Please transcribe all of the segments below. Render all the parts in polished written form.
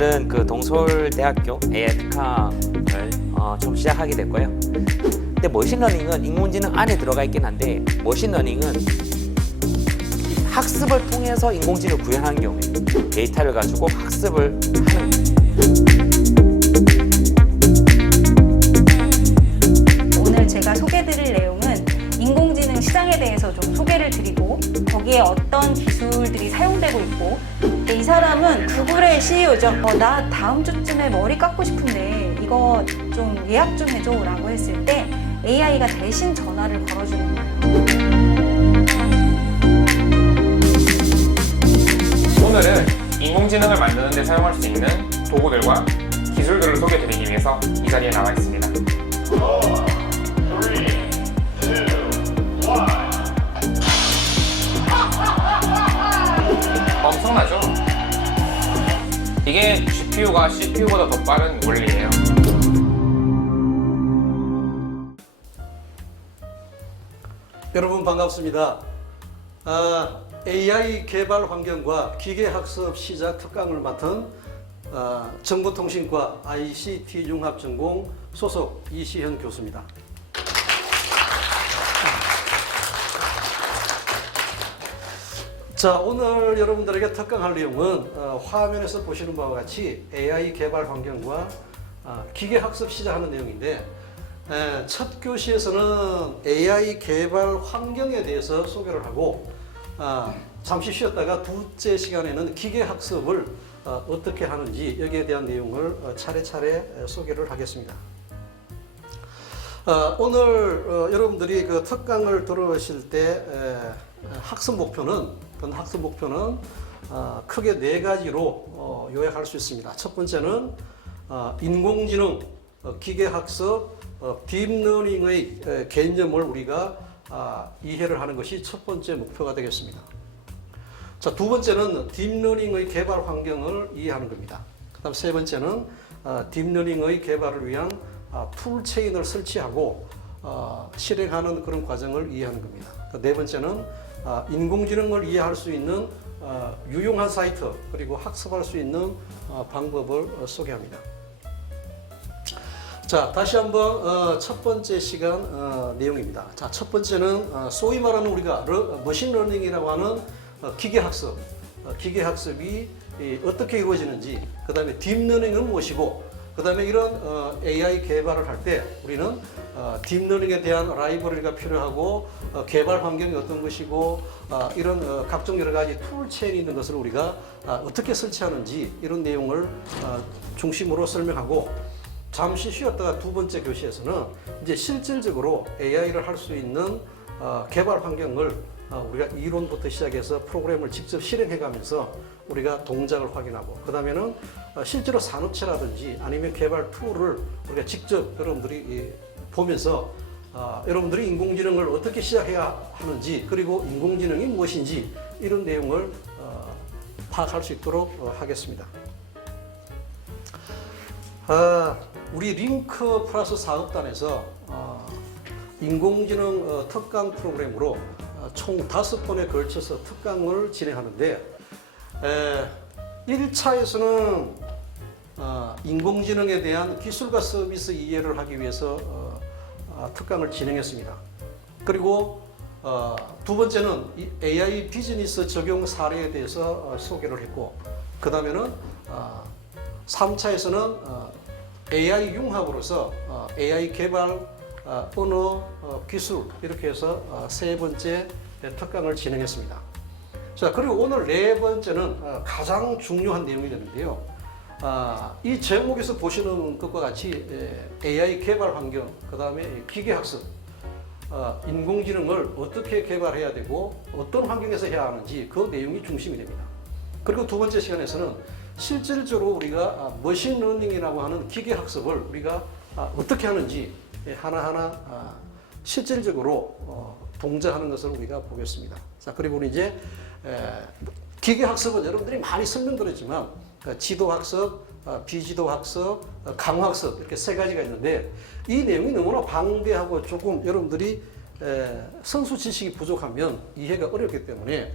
오늘은 그 동서울대학교 AI 특강을 좀 시작하게 됐고요. 근데 머신러닝은 인공지능 안에 들어가 있긴 한데 머신러닝은 학습을 통해서 인공지능을 구현하는 경우에 데이터를 가지고 학습을 하는 오늘 제가 소개드릴 내용은 인공지능 시장에 대해서 좀 소개를 드리고 거기에 어떤 기술들이 사용되고 있고 이 사람은 구글의 CEO죠. 나 다음 주쯤에 머리 깎고 싶은데 이거 좀 예약 좀 해줘 라고 했을 때 AI가 대신 전화를 걸어주는 거예요. 오늘은 인공지능을 만드는 데 사용할 수 있는 도구들과 기술들을 소개해드리기 위해서 이 자리에 나와 있습니다. 엄청나죠? 이게 GPU가 CPU보다 더 빠른 원리예요. 여러분 반갑습니다. AI 개발 환경과 기계학습 시작 특강을 맡은 정보통신과 ICT 융합전공 소속 이시현 교수입니다. 자, 오늘 여러분들에게 특강할 내용은 화면에서 보시는 바와 같이 AI 개발 환경과 기계학습 시작하는 내용인데 첫 교시에서는 AI 개발 환경에 대해서 소개를 하고 잠시 쉬었다가 둘째 시간에는 기계학습을 어떻게 하는지 여기에 대한 내용을 차례차례 소개를 하겠습니다. 오늘 여러분들이 그 특강을 들으실 때 학습 목표는 크게 네 가지로 요약할 수 있습니다. 첫 번째는 인공지능, 기계학습, 딥러닝의 개념을 우리가 이해를 하는 것이 첫 번째 목표가 되겠습니다. 자, 두 번째는 딥러닝의 개발 환경을 이해하는 겁니다. 그 다음 세 번째는 딥러닝의 개발을 위한 툴체인을 설치하고 실행하는 그런 과정을 이해하는 겁니다. 네 번째는 인공지능을 이해할 수 있는 유용한 사이트 그리고 학습할 수 있는 방법을 소개합니다. 자, 다시 한번 첫 번째 시간 내용입니다. 자, 첫 번째는 소위 말하는 우리가 머신러닝이라고 하는 기계학습이 어떻게 이루어지는지, 그 다음에 딥러닝은 무엇이고, 그 다음에 이런 AI 개발을 할 때 우리는 딥러닝에 대한 라이브러리가 필요하고 개발 환경이 어떤 것이고 이런 각종 여러 가지 툴체인이 있는 것을 우리가 어떻게 설치하는지 이런 내용을 중심으로 설명하고 잠시 쉬었다가 두 번째 교시에서는 이제 실질적으로 AI를 할 수 있는 개발 환경을 우리가 이론부터 시작해서 프로그램을 직접 실행해가면서 우리가 동작을 확인하고 그 다음에는 실제로 산업체라든지 아니면 개발 툴을 우리가 직접 여러분들이 보면서 여러분들이 인공지능을 어떻게 시작해야 하는지 그리고 인공지능이 무엇인지 이런 내용을 파악할 수 있도록 하겠습니다. 우리 링크 플러스 사업단에서 인공지능 특강 프로그램으로 총 5번에 걸쳐서 특강을 진행하는데 1차에서는 인공지능에 대한 기술과 서비스 이해를 하기 위해서 특강을 진행했습니다. 그리고 두 번째는 AI 비즈니스 적용 사례에 대해서 소개를 했고 그 다음에는 3차에서는 AI 융합으로서 AI 개발, 언어, 기술 이렇게 해서 세 번째 특강을 진행했습니다. 자, 그리고 오늘 네 번째는 가장 중요한 내용이 되는데요. 이 제목에서 보시는 것과 같이 AI 개발 환경, 그 다음에 기계학습, 인공지능을 어떻게 개발해야 되고 어떤 환경에서 해야 하는지 그 내용이 중심이 됩니다. 그리고 두 번째 시간에서는 실질적으로 우리가 머신러닝이라고 하는 기계학습을 우리가 어떻게 하는지 하나하나 실질적으로 동작하는 것을 우리가 보겠습니다. 자, 그리고 이제 기계학습은 여러분들이 많이 설명드렸지만 지도학습, 비지도학습, 강화학습 이렇게 세 가지가 있는데 이 내용이 너무나 방대하고 조금 여러분들이 선수 지식이 부족하면 이해가 어렵기 때문에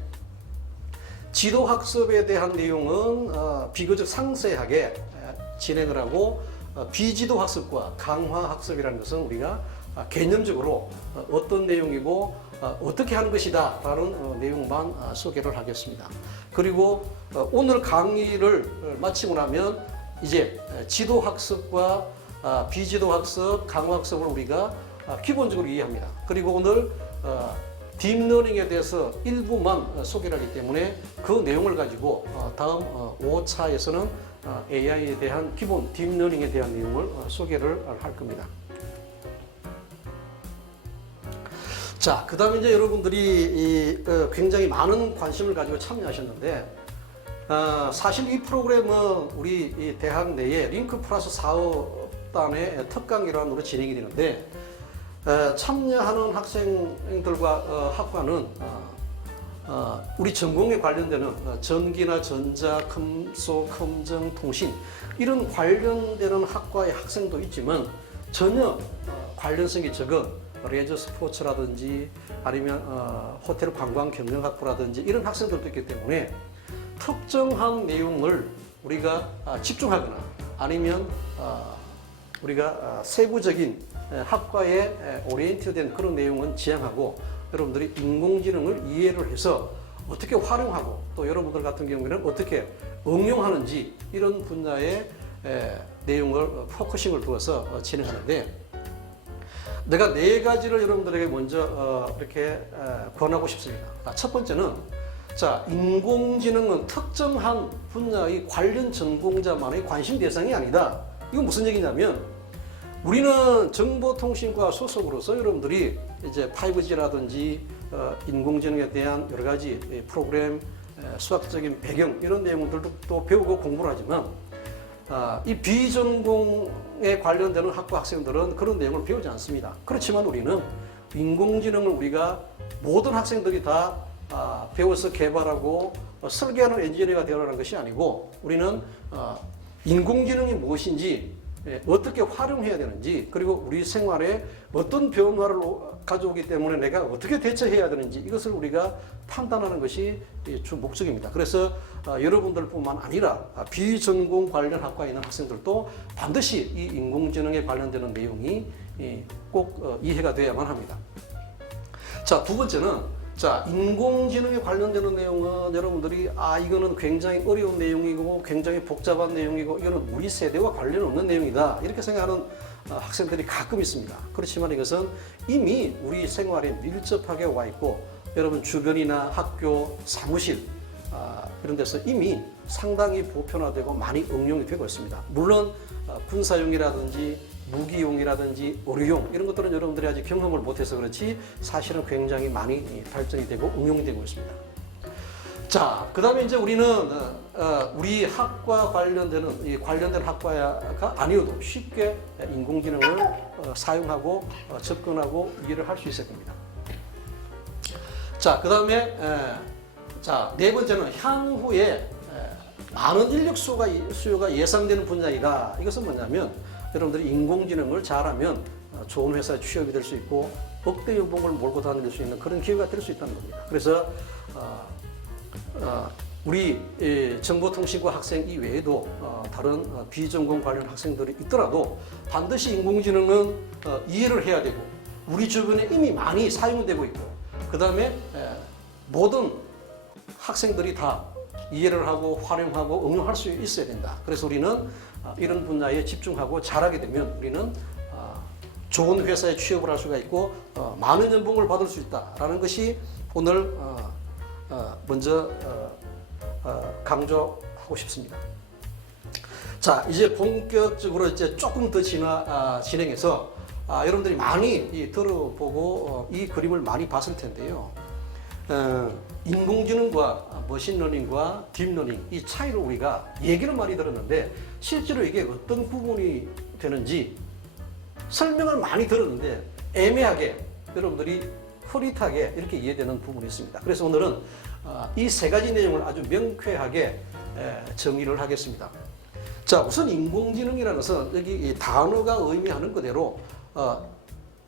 지도학습에 대한 내용은 비교적 상세하게 진행을 하고 비지도학습과 강화학습이라는 것은 우리가 개념적으로 어떤 내용이고 어떻게 하는 것이다 라는 내용만 소개를 하겠습니다. 그리고 오늘 강의를 마치고 나면 이제 지도학습과 비지도학습, 강화학습을 우리가 기본적으로 이해합니다. 그리고 오늘 딥러닝에 대해서 일부만 소개를 하기 때문에 그 내용을 가지고 다음 5차에서는 AI에 대한 기본 딥러닝에 대한 내용을 소개를 할 겁니다. 자, 그 다음에 이제 여러분들이 굉장히 많은 관심을 가지고 참여하셨는데, 사실 이 프로그램은 우리 이 대학 내에 링크 플러스 사업단의 특강기관으로 진행이 되는데, 참여하는 학생들과 학과는 우리 전공에 관련되는 전기나 전자, 금속, 검정, 통신 이런 관련되는 학과의 학생도 있지만 전혀 관련성이 적은 레저 스포츠라든지 아니면 호텔 관광 경영학부라든지 이런 학생들도 있기 때문에 특정한 내용을 우리가 집중하거나 아니면 우리가 세부적인 학과에 오리엔티된 그런 내용은 지향하고 여러분들이 인공지능을 이해를 해서 어떻게 활용하고 또 여러분들 같은 경우에는 어떻게 응용하는지 이런 분야의 내용을 포커싱을 두어서 진행하는데, 내가 4가지를 여러분들에게 먼저 이렇게 권하고 싶습니다. 첫 번째는, 자, 인공지능은 특정한 분야의 관련 전공자만의 관심 대상이 아니다. 이건 무슨 얘기냐면, 우리는 정보통신과 소속으로서 여러분들이 이제 5G라든지 인공지능에 대한 여러 가지 프로그램, 수학적인 배경 이런 내용들도 또 배우고 공부를 하지만, 이 비전공에 관련되는 학과 학생들은 그런 내용을 배우지 않습니다. 그렇지만 우리는 인공지능을 우리가 모든 학생들이 다 배워서 개발하고 설계하는 엔지니어가 되어라는 것이 아니고, 우리는 인공지능이 무엇인지 어떻게 활용해야 되는지, 그리고 우리 생활에 어떤 변화를 가져오기 때문에 내가 어떻게 대처해야 되는지 이것을 우리가 판단하는 것이 주 목적입니다. 그래서 여러분들뿐만 아니라 비전공 관련 학과에 있는 학생들도 반드시 이 인공지능에 관련되는 내용이 꼭 이해가 되어야만 합니다. 자, 두 번째는, 자, 인공지능에 관련되는 내용은 여러분들이 이거는 굉장히 어려운 내용이고 굉장히 복잡한 내용이고 이거는 우리 세대와 관련 없는 내용이다 이렇게 생각하는 학생들이 가끔 있습니다. 그렇지만 이것은 이미 우리 생활에 밀접하게 와 있고 여러분 주변이나 학교, 사무실 이런 데서 이미 상당히 보편화되고 많이 응용이 되고 있습니다. 물론 군사용이라든지 무기용이라든지 의료용 이런 것들은 여러분들이 아직 경험을 못해서 그렇지 사실은 굉장히 많이 발전이 되고 응용되고 있습니다. 자, 그 다음에 이제 우리는 우리 학과 관련된 학과가 아니어도 쉽게 인공지능을 사용하고 접근하고 이해를 할 수 있을 겁니다. 자, 그 다음에 자, 네 번째는 향후에 많은 인력 수요가 예상되는 분야이다. 이것은 뭐냐면 여러분들이 인공지능을 잘하면 좋은 회사에 취업이 될 수 있고 억대 연봉을 몰고 다닐 수 있는 그런 기회가 될 수 있다는 겁니다. 그래서 우리 정보통신과 학생 이외에도 다른 비전공 관련 학생들이 있더라도 반드시 인공지능은 이해를 해야 되고 우리 주변에 이미 많이 사용되고 있고 그 다음에 모든 학생들이 다 이해를 하고 활용하고 응용할 수 있어야 된다. 그래서 우리는 이런 분야에 집중하고 잘하게 되면 우리는 좋은 회사에 취업을 할 수가 있고 많은 연봉을 받을 수 있다라는 것이 오늘 먼저 강조하고 싶습니다. 자, 이제 본격적으로 이제 조금 더 진행해서 여러분들이 많이 들어보고 이 그림을 많이 봤을 텐데요. 인공지능과 머신러닝과 딥러닝 이 차이를 우리가 얘기는 많이 들었는데 실제로 이게 어떤 구분이 되는지 설명을 많이 들었는데 애매하게 여러분들이 흐릿하게 이렇게 이해되는 부분이 있습니다. 그래서 오늘은 이 세 가지 내용을 아주 명쾌하게 정의를 하겠습니다. 자, 우선 인공지능이라는 것은 여기 이 단어가 의미하는 그대로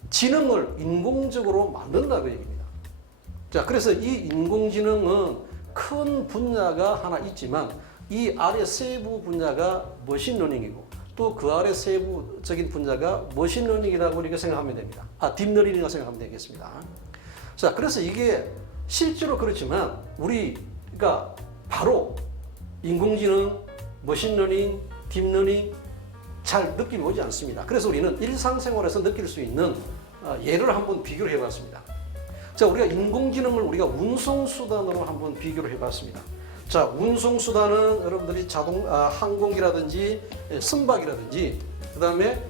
지능을 인공적으로 만든다고 얘기입니다. 자, 그래서 이 인공지능은 큰 분야가 하나 있지만 이 아래 세부 분야가 머신러닝이고 또 그 아래 세부적인 분야가 머신러닝이라고 이렇게 생각하면 됩니다. 딥러닝이라고 생각하면 되겠습니다. 자, 그래서 이게 실제로 그렇지만 우리가 바로 인공지능, 머신러닝, 딥러닝 잘 느낌이 오지 않습니다. 그래서 우리는 일상생활에서 느낄 수 있는 예를 한번 비교를 해봤습니다. 자, 우리가 인공지능을 우리가 운송수단으로 한번 비교를 해봤습니다. 자, 운송수단은 여러분들이 항공기라든지 선박이라든지 그 다음에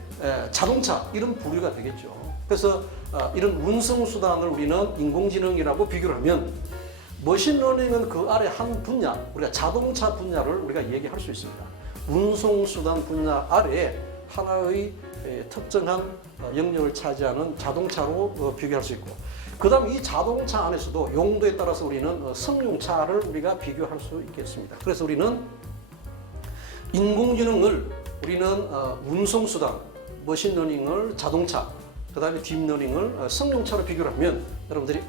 자동차 이런 부류가 되겠죠. 그래서 이런 운송수단을 우리는 인공지능이라고 비교를 하면 머신러닝은 그 아래 한 분야, 우리가 자동차 분야를 우리가 얘기할 수 있습니다. 운송수단 분야 아래에 하나의 특정한 영역을 차지하는 자동차로 비교할 수 있고, 그 다음 이 자동차 안에서도 용도에 따라서 우리는 승용차를 우리가 비교할 수 있겠습니다. 그래서 우리는 인공지능을 우리는 운송수단, 머신러닝을 자동차, 그 다음에 딥러닝을 승용차로 비교를 하면 여러분들이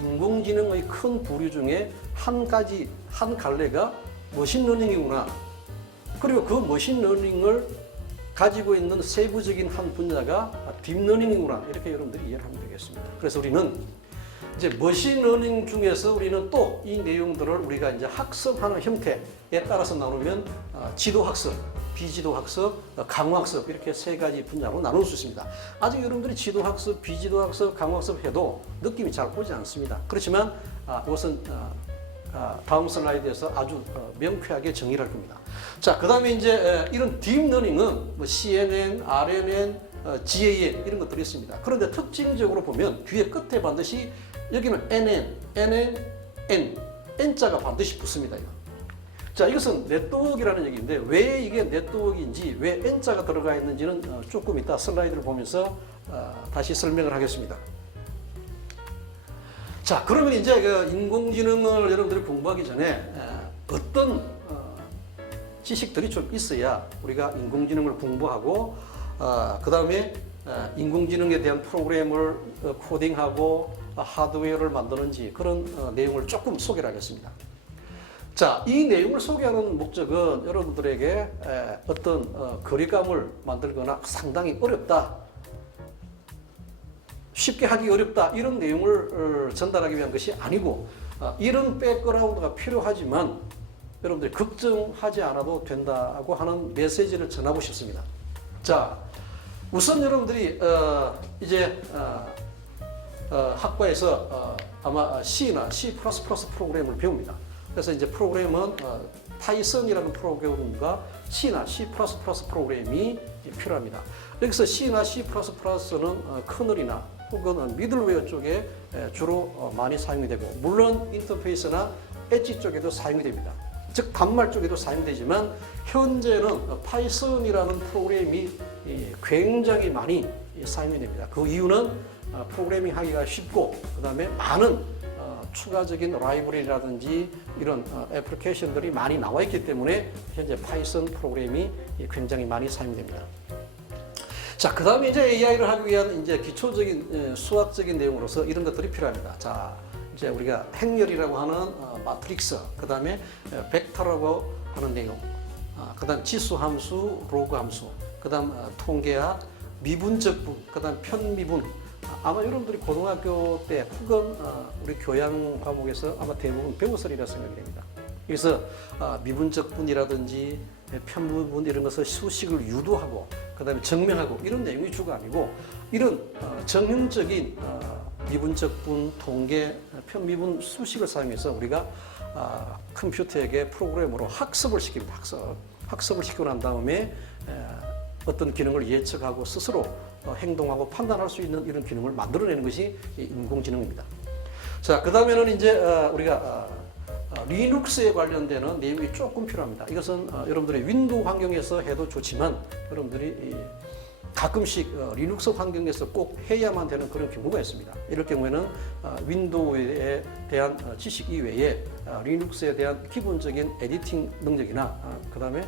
인공지능의 큰 부류 중에 한 갈래가 머신러닝이구나. 그리고 그 머신러닝을 가지고 있는 세부적인 한 분야가 딥러닝이구나. 이렇게 여러분들이 이해를 하면 되겠습니다. 그래서 우리는 이제 머신러닝 중에서 우리는 또 이 내용들을 우리가 이제 학습하는 형태에 따라서 나누면 지도학습, 비지도학습, 강화학습 이렇게 세 가지 분야로 나눌 수 있습니다. 아직 여러분들이 지도학습, 비지도학습, 강화학습 해도 느낌이 잘 오지 않습니다. 그렇지만 이것은 다음 슬라이드에서 아주 명쾌하게 정의를 할 겁니다. 자, 그 다음에 이제 이런 딥러닝은 뭐 CNN, RNN, GAN 이런 것들이 있습니다. 그런데 특징적으로 보면 뒤에 끝에 반드시 여기는 NN, N자가 반드시 붙습니다. 이거. 자, 이것은 네트워크라는 얘기인데 왜 이게 네트워크인지 왜 N자가 들어가 있는지는 조금 이따 슬라이드를 보면서 다시 설명을 하겠습니다. 자, 그러면 이제 그 인공지능을 여러분들이 공부하기 전에 어떤 지식들이 좀 있어야 우리가 인공지능을 공부하고 그 다음에 인공지능에 대한 프로그램을 코딩하고 하드웨어를 만드는지 그런 내용을 조금 소개를 하겠습니다. 자, 이 내용을 소개하는 목적은 여러분들에게 어떤 거리감을 만들거나 상당히 어렵다, 쉽게 하기 어렵다 이런 내용을 전달하기 위한 것이 아니고 이런 백그라운드가 필요하지만 여러분들이 걱정하지 않아도 된다고 하는 메시지를 전하고 싶습니다. 자, 우선 여러분들이 이제 학과에서 아마 C나 C++ 프로그램을 배웁니다. 그래서 이제 프로그램은 파이썬이라는 프로그램과 C나 C++ 프로그램이 필요합니다. 여기서 C나 C++는 커널이나 혹은 미들웨어 쪽에 주로 많이 사용이 되고, 물론 인터페이스나 엣지 쪽에도 사용이 됩니다. 즉 단말 쪽에도 사용되지만 현재는 파이썬이라는 프로그램이 굉장히 많이 사용이 됩니다. 그 이유는 프로그래밍 하기가 쉽고 그 다음에 많은 추가적인 라이브러리라든지 이런 애플리케이션들이 많이 나와 있기 때문에 현재 파이썬 프로그램이 굉장히 많이 사용됩니다. 자, 그 다음에 이제 AI를 하기 위한 이제 기초적인 수학적인 내용으로서 이런 것들이 필요합니다. 자, 이제 우리가 행렬이라고 하는 마트릭스, 그 다음에 벡터라고 하는 내용, 그 다음 지수함수, 로그 함수, 그 다음 통계학, 미분적분, 그 다음 편미분. 아마 여러분들이 고등학교 때 혹은 우리 교양 과목에서 아마 대부분 배웠으리라 생각이 됩니다. 그래서 미분적분이라든지 편미분 이런 것을 수식을 유도하고 그 다음에 증명하고 이런 내용이 주가 아니고 이런 정형적인 미분적분, 통계, 편미분 수식을 사용해서 우리가 컴퓨터에게 프로그램으로 학습을 시킵니다. 학습을 시키고 난 다음에 어떤 기능을 예측하고 스스로 행동하고 판단할 수 있는 이런 기능을 만들어내는 것이 인공지능입니다. 자, 그 다음에는 이제 우리가 리눅스에 관련되는 내용이 조금 필요합니다. 이것은 여러분들이 윈도우 환경에서 해도 좋지만 여러분들이 가끔씩 리눅스 환경에서 꼭 해야만 되는 그런 경우가 있습니다. 이럴 경우에는 윈도우에 대한 지식 이외에 리눅스에 대한 기본적인 에디팅 능력이나 그 다음에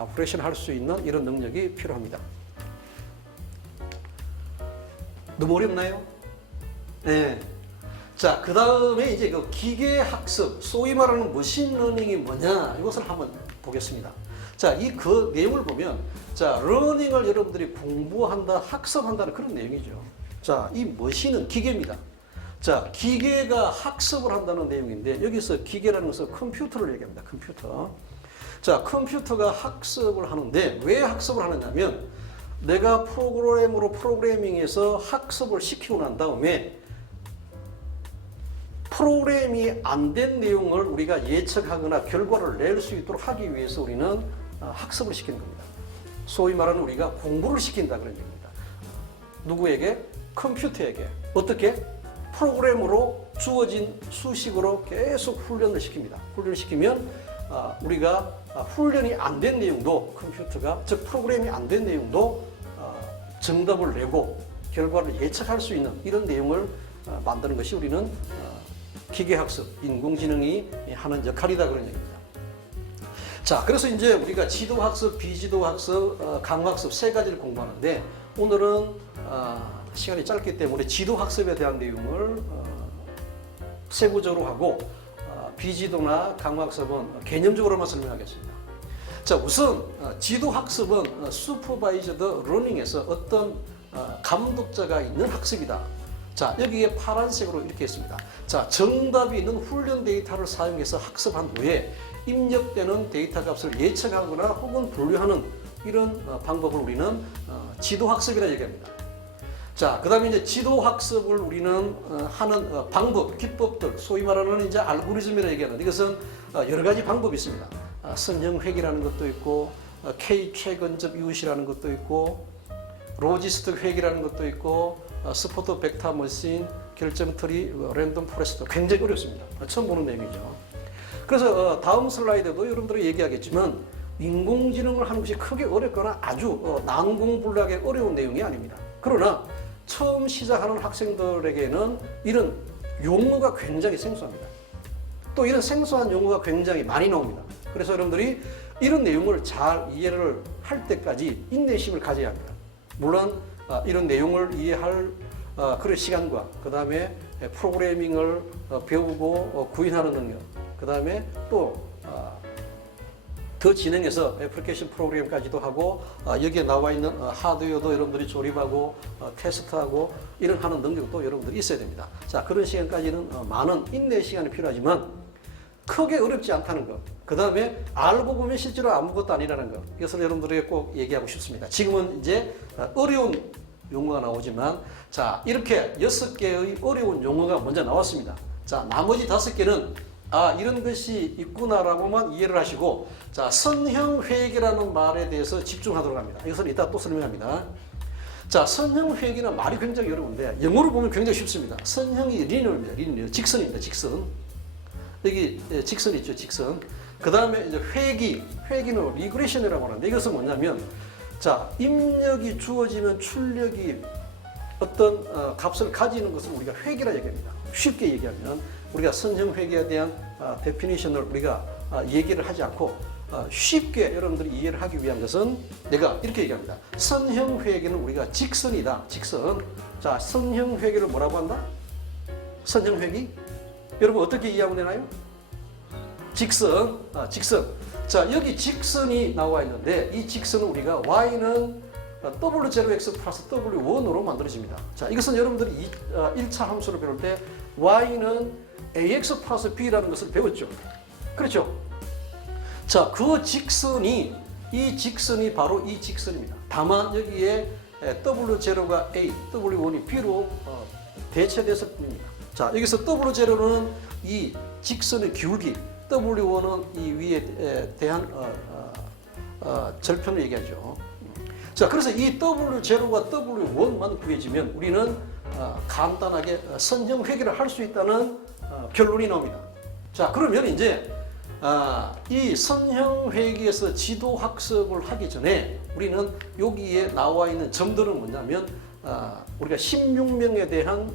오퍼레이션 할 수 있는 이런 능력이 필요합니다. 너무 어렵나요? 네. 자, 그 다음에 이제 그 기계 학습, 소위 말하는 머신러닝이 뭐냐, 이것을 한번 보겠습니다. 자, 이 그 내용을 보면, 자, 러닝을 여러분들이 공부한다, 학습한다는 그런 내용이죠. 자, 이 머신은 기계입니다. 자, 기계가 학습을 한다는 내용인데, 여기서 기계라는 것은 컴퓨터를 얘기합니다. 컴퓨터. 자, 컴퓨터가 학습을 하는데, 왜 학습을 하느냐면, 내가 프로그래밍해서 학습을 시키고 난 다음에, 프로그램이 안 된 내용을 우리가 예측하거나 결과를 낼 수 있도록 하기 위해서 우리는 학습을 시키는 겁니다. 소위 말하는 우리가 공부를 시킨다 그런 얘기입니다. 누구에게? 컴퓨터에게. 어떻게? 프로그램으로 주어진 수식으로 계속 훈련을 시킵니다. 훈련을 시키면 우리가 훈련이 안 된 내용도 컴퓨터가, 즉 프로그램이 안 된 내용도 정답을 내고 결과를 예측할 수 있는 이런 내용을 만드는 것이 우리는 기계학습, 인공지능이 하는 역할이다 그런 얘기입니다. 자, 그래서 이제 우리가 지도학습, 비지도학습, 강화학습 세 가지를 공부하는데 오늘은 시간이 짧기 때문에 지도학습에 대한 내용을 세부적으로 하고 비지도나 강화학습은 개념적으로만 설명하겠습니다. 자, 우선 지도학습은 슈퍼바이저드 러닝에서 어떤 감독자가 있는 학습이다. 자, 여기에 파란색으로 이렇게 했습니다. 자, 정답이 있는 훈련 데이터를 사용해서 학습한 후에 입력되는 데이터 값을 예측하거나 혹은 분류하는 이런 방법을 우리는 지도학습이라 얘기합니다. 자, 그 다음에 이제 지도학습을 우리는 하는 방법, 기법들, 소위 말하는 이제 알고리즘이라 얘기하는데 이것은 여러 가지 방법이 있습니다. 선형획이라는 것도 있고, K 최근접 이웃이라는 것도 있고, 로지스트 획이라는 것도 있고, 스포트 벡터 머신, 결정 트리, 랜덤 포레스트 굉장히 어렵습니다. 처음 보는 내용이죠. 그래서 다음 슬라이드도 여러분들이 얘기하겠지만 인공지능을 하는 것이 크게 어렵거나 아주 난공불락의 어려운 내용이 아닙니다. 그러나 처음 시작하는 학생들에게는 이런 용어가 굉장히 생소합니다. 또 이런 생소한 용어가 굉장히 많이 나옵니다. 그래서 여러분들이 이런 내용을 잘 이해를 할 때까지 인내심을 가져야 합니다. 물론 이런 내용을 이해할 그런 시간과 그 다음에 프로그래밍을 배우고 구현하는 능력, 그 다음에 또 더 진행해서 애플리케이션 프로그램까지도 하고 여기에 나와 있는 하드웨어도 여러분들이 조립하고 테스트하고 이런 하는 능력도 여러분들이 있어야 됩니다. 자, 그런 시간까지는 많은 인내 시간이 필요하지만 크게 어렵지 않다는 것. 그 다음에 알고 보면 실제로 아무것도 아니라는 것. 이것을 여러분들에게 꼭 얘기하고 싶습니다. 지금은 이제 어려운 용어가 나오지만 자, 이렇게 6개의 어려운 용어가 먼저 나왔습니다. 자, 나머지 5개는 이런 것이 있구나라고만 이해를 하시고 자, 선형회계라는 말에 대해서 집중하도록 합니다. 이것을 이따 또 설명합니다. 자, 선형회계는 말이 굉장히 어려운데 영어로 보면 굉장히 쉽습니다. 선형이 리니어입니다. 리니어, 직선입니다. 직선. 여기 직선 있죠, 직선. 그 다음에 이제 회기는 리그레션이라고 하는데 이것은 뭐냐면 자, 입력이 주어지면 출력이 어떤 값을 가지는 것을 우리가 회계라 얘기합니다. 쉽게 얘기하면 우리가 선형 회계에 대한 데피니션을 우리가 얘기를 하지 않고 쉽게 여러분들이 이해를 하기 위한 것은 내가 이렇게 얘기합니다. 선형 회계는 우리가 직선이다. 직선. 자, 선형 회계를 뭐라고 한다? 선형 회계? 여러분 어떻게 이해하면 되나요? 직선. 직선. 자, 여기 직선이 나와 있는데 이 직선은 우리가 y는 w0x 플러스 w1으로 만들어집니다. 자, 이것은 여러분들이 1차 함수를 배울 때 y는 ax 플러스 b라는 것을 배웠죠. 그렇죠? 자, 그 직선이 이 직선이 바로 이 직선입니다. 다만 여기에 w0가 a, w1이 b로 대체됐을 뿐입니다. 자, 여기서 w0는 이 직선의 기울기, w1은 이 위에 대한 절편을 얘기하죠. 자, 그래서 이 W0과 W1만 구해지면 우리는 간단하게 선형 회계를 할 수 있다는 결론이 나옵니다. 자, 그러면 이제 이 선형 회계에서 지도 학습을 하기 전에 우리는 여기에 나와 있는 점들은 뭐냐면 우리가 16명에 대한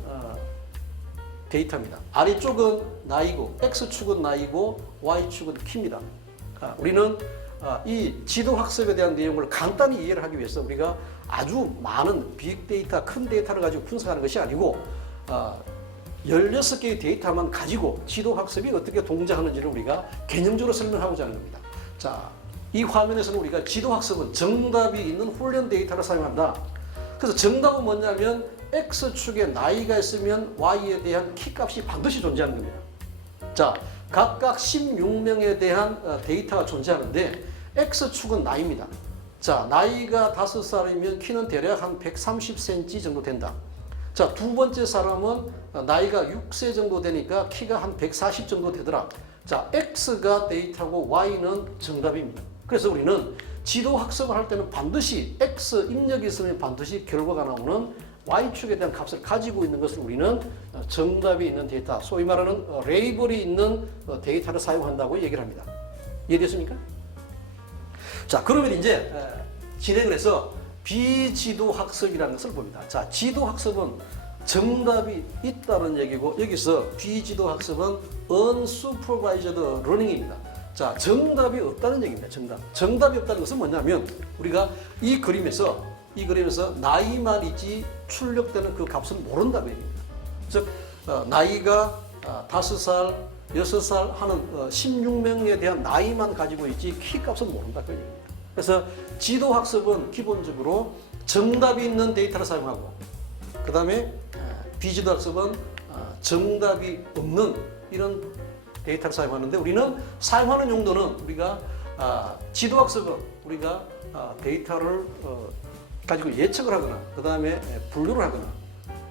데이터입니다. 아래쪽은 나이고 X축은 나이고 Y축은 키입니다. 우리는 이 지도 학습에 대한 내용을 간단히 이해를 하기 위해서 우리가 아주 많은 빅데이터, 큰 데이터를 가지고 분석하는 것이 아니고 16개의 데이터만 가지고 지도학습이 어떻게 동작하는지를 우리가 개념적으로 설명하고자 하는 겁니다. 자, 이 화면에서는 우리가 지도학습은 정답이 있는 훈련 데이터를 사용한다. 그래서 정답은 뭐냐면 X축에 나이가 있으면 Y에 대한 키값이 반드시 존재하는 겁니다. 자, 각각 16명에 대한 데이터가 존재하는데 X축은 나이입니다. 자, 나이가 5살이면 키는 대략 한 130cm 정도 된다. 자, 두 번째 사람은 나이가 6세 정도 되니까 키가 한 140 정도 되더라. 자, X가 데이터고 Y는 정답입니다. 그래서 우리는 지도 학습을 할 때는 반드시 X 입력이 있으면 반드시 결과가 나오는 Y축에 대한 값을 가지고 있는 것을 우리는 정답이 있는 데이터, 소위 말하는 레이블이 있는 데이터를 사용한다고 얘기를 합니다. 이해됐습니까? 자, 그러면 이제 진행을 해서 비지도 학습이라는 것을 봅니다. 자, 지도 학습은 정답이 있다는 얘기고, 여기서 비지도 학습은 unsupervised learning입니다. 자, 정답이 없다는 얘기입니다. 정답이 없다는 것은 뭐냐면 우리가 이 그림에서 나이만 있지 출력되는 그 값은 모른다는 얘기입니다. 즉 나이가 5살, 6살 하는 16명에 대한 나이만 가지고 있지 키 값은 모른다 그 얘기입니다. 그래서 지도 학습은 기본적으로 정답이 있는 데이터를 사용하고, 그 다음에 비지도 학습은 정답이 없는 이런 데이터를 사용하는데, 우리는 사용하는 용도는 우리가 지도 학습은 우리가 데이터를 가지고 예측을 하거나 그 다음에 분류를 하거나,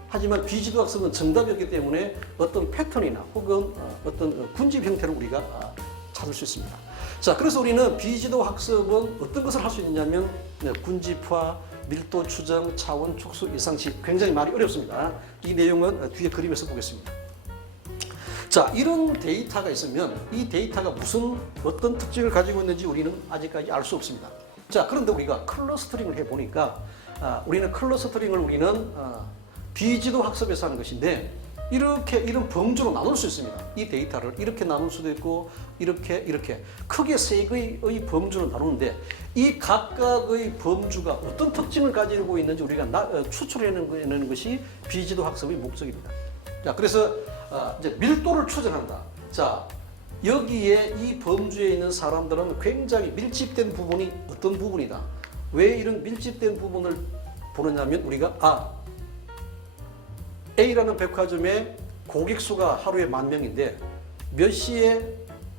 하지만 비지도 학습은 정답이 없기 때문에 어떤 패턴이나 혹은 어떤 군집 형태를 우리가 찾을 수 있습니다. 자, 그래서 우리는 비지도 학습은 어떤 것을 할 수 있냐면 군집화, 밀도 추정, 차원 축소, 이상치, 굉장히 말이 어렵습니다. 이 내용은 뒤에 그림에서 보겠습니다. 자, 이런 데이터가 있으면 이 데이터가 어떤 특징을 가지고 있는지 우리는 아직까지 알 수 없습니다. 자, 그런데 우리가 클러스터링을 해보니까 우리는 비지도 학습에서 하는 것인데, 이런 범주로 나눌 수 있습니다. 이 데이터를 이렇게 나눌 수도 있고 이렇게 크게 세 개의 범주로 나누는데, 이 각각의 범주가 어떤 특징을 가지고 있는지 우리가 추출해내는 것이 비지도 학습의 목적입니다. 자, 그래서 이제 밀도를 추정한다. 자, 여기에 이 범주에 있는 사람들은 굉장히 밀집된 부분이 어떤 부분이다. 왜 이런 밀집된 부분을 보느냐면 우리가 A라는 백화점에 고객 수가 하루에 10,000명인데 몇 시에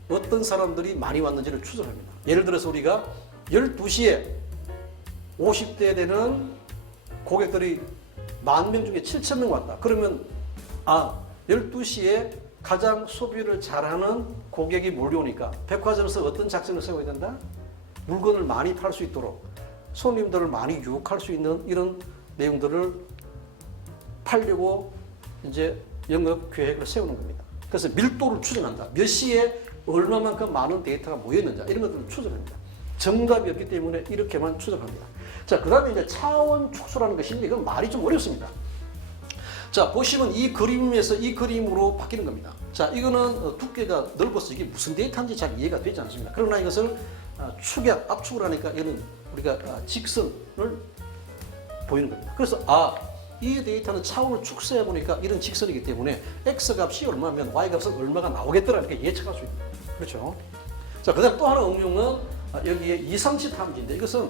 어떤 사람들이 많이 왔는지를 추정합니다. 예를 들어서 우리가 12시에 50대 되는 고객들이 10,000명 중에 7,000명 왔다. 그러면 12시에 가장 소비를 잘하는 고객이 몰려오니까 백화점에서 어떤 작전을 세워야 된다? 물건을 많이 팔 수 있도록 손님들을 많이 유혹할 수 있는 이런 내용들을 팔려고 이제 영업 계획을 세우는 겁니다. 그래서 밀도를 추정한다. 몇 시에 얼마만큼 많은 데이터가 모였는지 이런 것들을 추정합니다. 정답이 없기 때문에 이렇게만 추정합니다. 자, 그 다음에 이제 차원 축소라는 것인데 이건 말이 좀 어렵습니다. 자, 보시면 이 그림에서 이 그림으로 바뀌는 겁니다. 자, 이거는 두께가 넓어서 이게 무슨 데이터인지 잘 이해가 되지 않습니다. 그러나 이것을 압축을 하니까 이거는 우리가 직선을 보이는 겁니다. 그래서 이 데이터는 차원을 축소해 보니까 이런 직선이기 때문에 X값이 얼마면 Y값은 얼마가 나오겠더라 이렇게 예측할 수 있는 거예요. 그렇죠? 자, 그 다음 또 하나 응용은 여기에 이상치 탐지인데, 이것은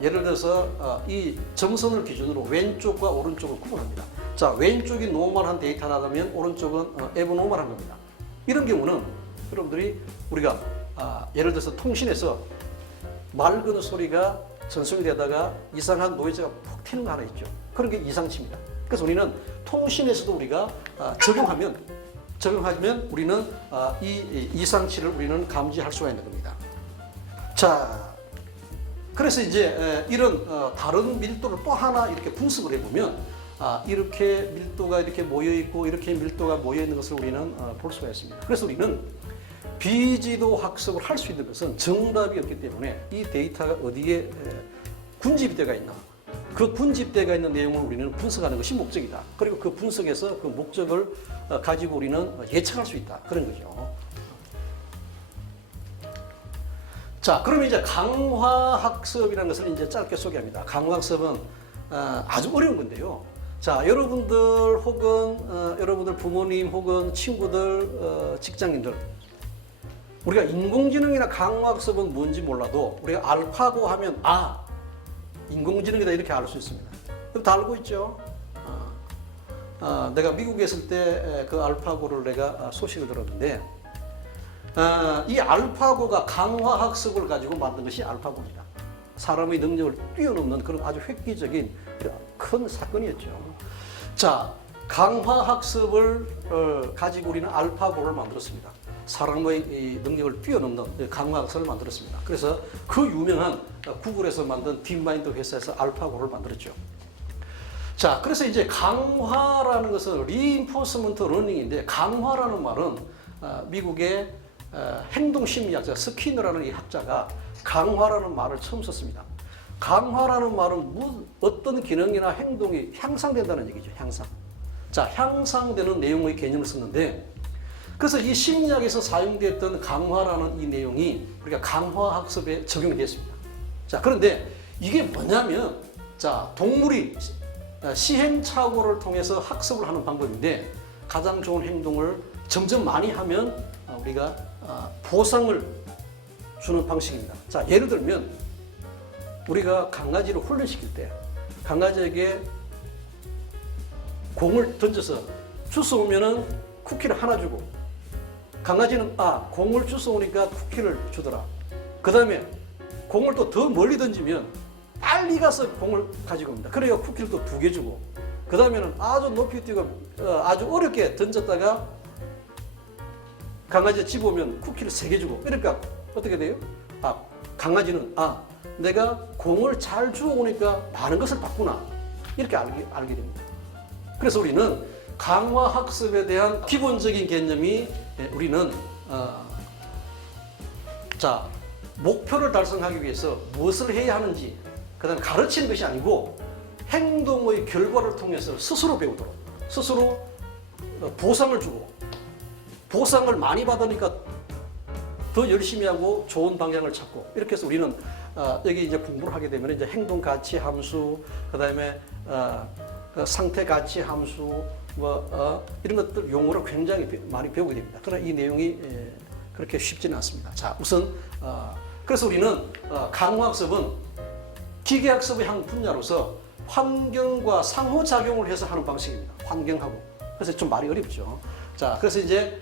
예를 들어서 이 점선을 기준으로 왼쪽과 오른쪽을 구분합니다. 자, 왼쪽이 노멀한 데이터라면 오른쪽은 에브노멀한 겁니다. 이런 경우는 여러분들이 우리가 예를 들어서 통신에서 말 거는 소리가 전송이 되다가 이상한 노이즈가 푹 튀는 거 하나 있죠. 그런 게 이상치입니다. 그래서 우리는 통신에서도 우리가 적용하면 우리는 이 이상치를 우리는 감지할 수가 있는 겁니다. 자, 그래서 이제 이런 다른 밀도를 또 하나 이렇게 분석을 해보면 이렇게 밀도가 이렇게 모여 있고 이렇게 밀도가 모여 있는 것을 우리는 볼 수가 있습니다. 그래서 우리는 비지도 학습을 할 수 있는 것은 정답이 없기 때문에 이 데이터가 어디에 군집대가 있나, 그 군집대가 있는 내용을 우리는 분석하는 것이 목적이다. 그리고 그 분석에서 그 목적을 가지고 우리는 예측할 수 있다. 그런 거죠. 자, 그러면 이제 강화학습이라는 것을 이제 짧게 소개합니다. 강화학습은 아주 어려운 건데요. 자, 여러분들 혹은 여러분들 부모님 혹은 친구들, 직장인들, 우리가 인공지능이나 강화학습은 뭔지 몰라도 우리가 알파고 하면 인공지능이다 이렇게 알 수 있습니다. 그럼 다 알고 있죠? 내가 미국에 있을 때 그 알파고를 내가 소식을 들었는데 이 알파고가 강화학습을 가지고 만든 것이 알파고입니다. 사람의 능력을 뛰어넘는 그런 아주 획기적인 큰 사건이었죠. 자, 강화학습을 가지고 우리는 알파고를 만들었습니다. 사람의 이 능력을 뛰어넘는 강화학습을 만들었습니다. 그래서 그 유명한 구글에서 만든 딥마인드 회사에서 알파고를 만들었죠. 자, 그래서 이제 강화라는 것은 리인포스먼트 러닝인데, 강화라는 말은 미국의 행동심리학자 스키너라는 이 학자가 강화라는 말을 처음 썼습니다. 강화라는 말은 어떤 기능이나 행동이 향상된다는 얘기죠. 향상. 자, 향상되는 내용의 개념을 썼는데, 그래서 이 심리학에서 사용됐던 강화라는 이 내용이 우리가 강화학습에 적용이 됐습니다. 자, 그런데 이게 뭐냐면, 자, 동물이 시행착오를 통해서 학습을 하는 방법인데, 가장 좋은 행동을 점점 많이 하면 우리가 보상을 주는 방식입니다. 자, 예를 들면 우리가 강아지를 훈련시킬 때 강아지에게 공을 던져서 주워오면은 쿠키를 하나 주고, 강아지는 공을 주워오니까 쿠키를 주더라. 그 다음에 공을 또 더 멀리 던지면 빨리 가서 공을 가지고 옵니다. 그래야 쿠키를 또 2개 주고, 그 다음에는 아주 높이 뛰고 아주 어렵게 던졌다가 강아지가 집어오면 쿠키를 3개 주고, 그러니까 어떻게 돼요? 강아지는 내가 공을 잘 주워오니까 많은 것을 받구나, 이렇게 알게 됩니다. 그래서 우리는 강화학습에 대한 기본적인 개념이, 우리는 자, 목표를 달성하기 위해서 무엇을 해야 하는지, 그 다음에 가르치는 것이 아니고 행동의 결과를 통해서 스스로 배우도록, 스스로 보상을 주고, 보상을 많이 받으니까 더 열심히 하고 좋은 방향을 찾고, 이렇게 해서 우리는 여기 이제 공부를 하게 되면 이제 행동 가치 함수, 그다음에 상태 가치 함수, 이런 것들 용어를 굉장히 많이 배우게 됩니다. 그러나 이 내용이 그렇게 쉽지는 않습니다. 자, 우선 그래서 우리는 강화학습은 기계학습의 한 분야로서 환경과 상호작용을 해서 하는 방식입니다. 환경하고. 그래서 좀 말이 어렵죠. 자, 그래서 이제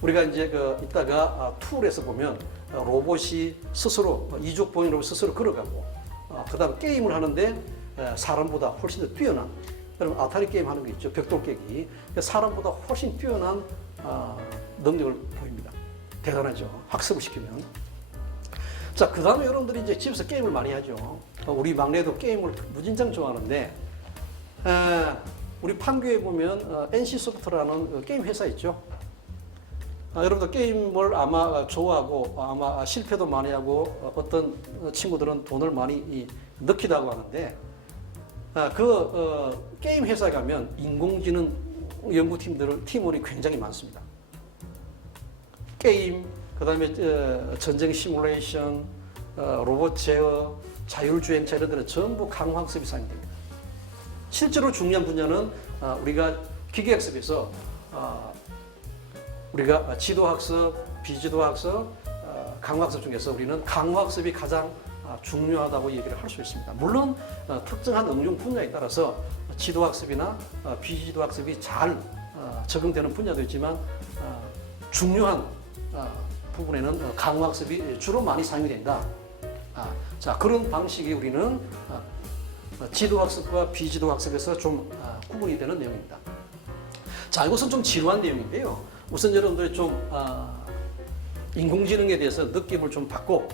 우리가 이제 이따가 툴에서 보면 로봇이 스스로 이족보행으로 스스로 걸어가고, 그다음 게임을 하는데 사람보다 훨씬 더 뛰어난, 그럼 아타리 게임 하는 게 있죠. 벽돌 깨기. 사람보다 훨씬 뛰어난 능력을 보입니다. 대단하죠. 학습을 시키면. 자, 그 다음에 여러분들이 이제 집에서 게임을 많이 하죠. 우리 막내도 게임을 무진장 좋아하는데, 우리 판교에 보면 NC소프트라는 게임 회사 있죠. 여러분들 게임을 아마 좋아하고 아마 실패도 많이 하고 어떤 친구들은 돈을 많이 넣기도 하고 하는데, 게임 회사에 가면 인공지능 연구팀원이 굉장히 많습니다. 게임, 그 다음에 전쟁 시뮬레이션, 로봇 제어, 자율주행차 이런 데는 전부 강화학습이 사용됩니다. 실제로 중요한 분야는 우리가 기계학습에서 우리가 지도학습, 비지도학습, 강화학습 중에서 우리는 강화학습이 가장 중요하다고 얘기를 할 수 있습니다. 물론 특정한 응용 분야에 따라서 지도학습이나 비지도학습이 잘 적용되는 분야도 있지만 중요한 부분에는 강화학습이 주로 많이 사용이 된다. 자, 그런 방식이 우리는 지도학습과 비지도학습에서 좀 구분이 되는 내용입니다. 자, 이것은 좀 지루한 내용인데요. 우선 여러분들이 좀 인공지능에 대해서 느낌을 좀 받고,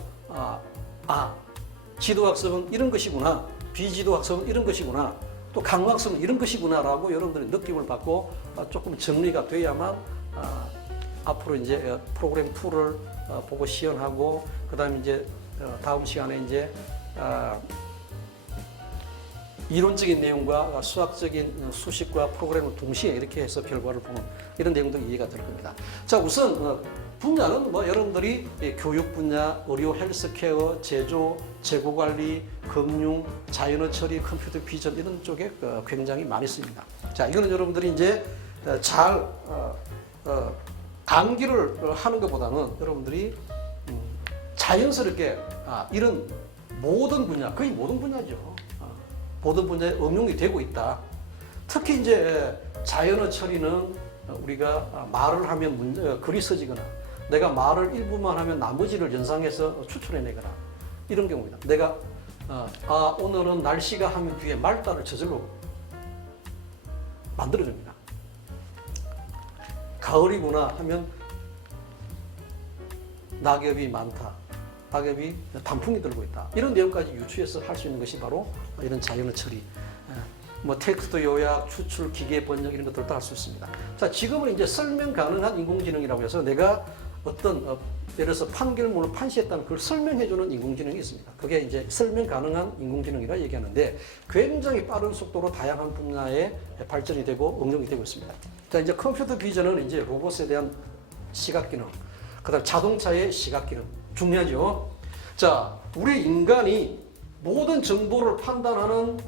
지도학습은 이런 것이구나, 비지도학습은 이런 것이구나, 또 강화학습은 이런 것이구나 라고 여러분들이 느낌을 받고 조금 정리가 돼야만 앞으로 이제 프로그램 툴을 보고 시연하고, 그 다음에 이제 다음 시간에 이제 이론적인 내용과 수학적인 수식과 프로그램을 동시에 이렇게 해서 결과를 보는 이런 내용도 이해가 될 겁니다. 자, 우선 분야는 뭐 여러분들이 교육 분야, 의료, 헬스케어, 제조, 재고 관리, 금융, 자연어 처리, 컴퓨터 비전 이런 쪽에 굉장히 많이 씁니다. 자, 이거는 여러분들이 이제 잘 암기를 하는 것보다는 여러분들이 자연스럽게 이런 모든 분야, 거의 모든 분야죠. 모든 분야에 응용이 되고 있다. 특히 이제 자연어 처리는 우리가 말을 하면 글이 써지거나 내가 말을 일부만 하면 나머지를 연상해서 추출해내거나 이런 경우입니다. 내가 오늘은 날씨가 하면 뒤에 말다를 저절로 만들어줍니다. 가을이구나 하면 낙엽이 많다. 낙엽이 단풍이 들고 있다. 이런 내용까지 유추해서 할 수 있는 것이 바로 이런 자연어 처리. 뭐 텍스트 요약, 추출, 기계 번역 이런 것들도 할 수 있습니다. 자, 지금은 이제 설명 가능한 인공지능이라고 해서 내가 어떤 예를 들어서 판결문을 판시했다는 그걸 설명해주는 인공지능이 있습니다. 그게 이제 설명 가능한 인공지능이라 얘기하는데 굉장히 빠른 속도로 다양한 분야에 발전이 되고 응용이 되고 있습니다. 자, 이제 컴퓨터 비전은 이제 로봇에 대한 시각 기능, 그다음 자동차의 시각 기능 중요하죠. 자, 우리 인간이 모든 정보를 판단하는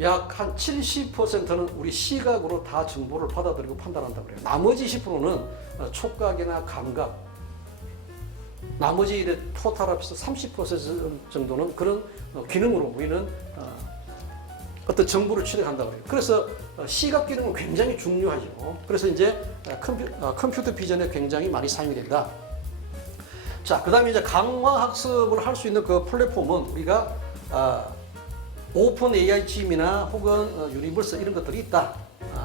약 한 70%는 우리 시각으로 다 정보를 받아들이고 판단한다고 그래요. 나머지 20%는 촉각이나 감각, 나머지 이제 토탈 합해서 30% 정도는 그런 기능으로 우리는 어떤 정보를 취득한다고 그래요. 그래서 시각 기능은 굉장히 중요하죠. 그래서 이제 컴퓨터 비전에 굉장히 많이 사용이 된다. 자, 그 다음에 이제 강화 학습을 할 수 있는 그 플랫폼은 우리가 오픈 AI GM이나 혹은 유니버스 이런 것들이 있다.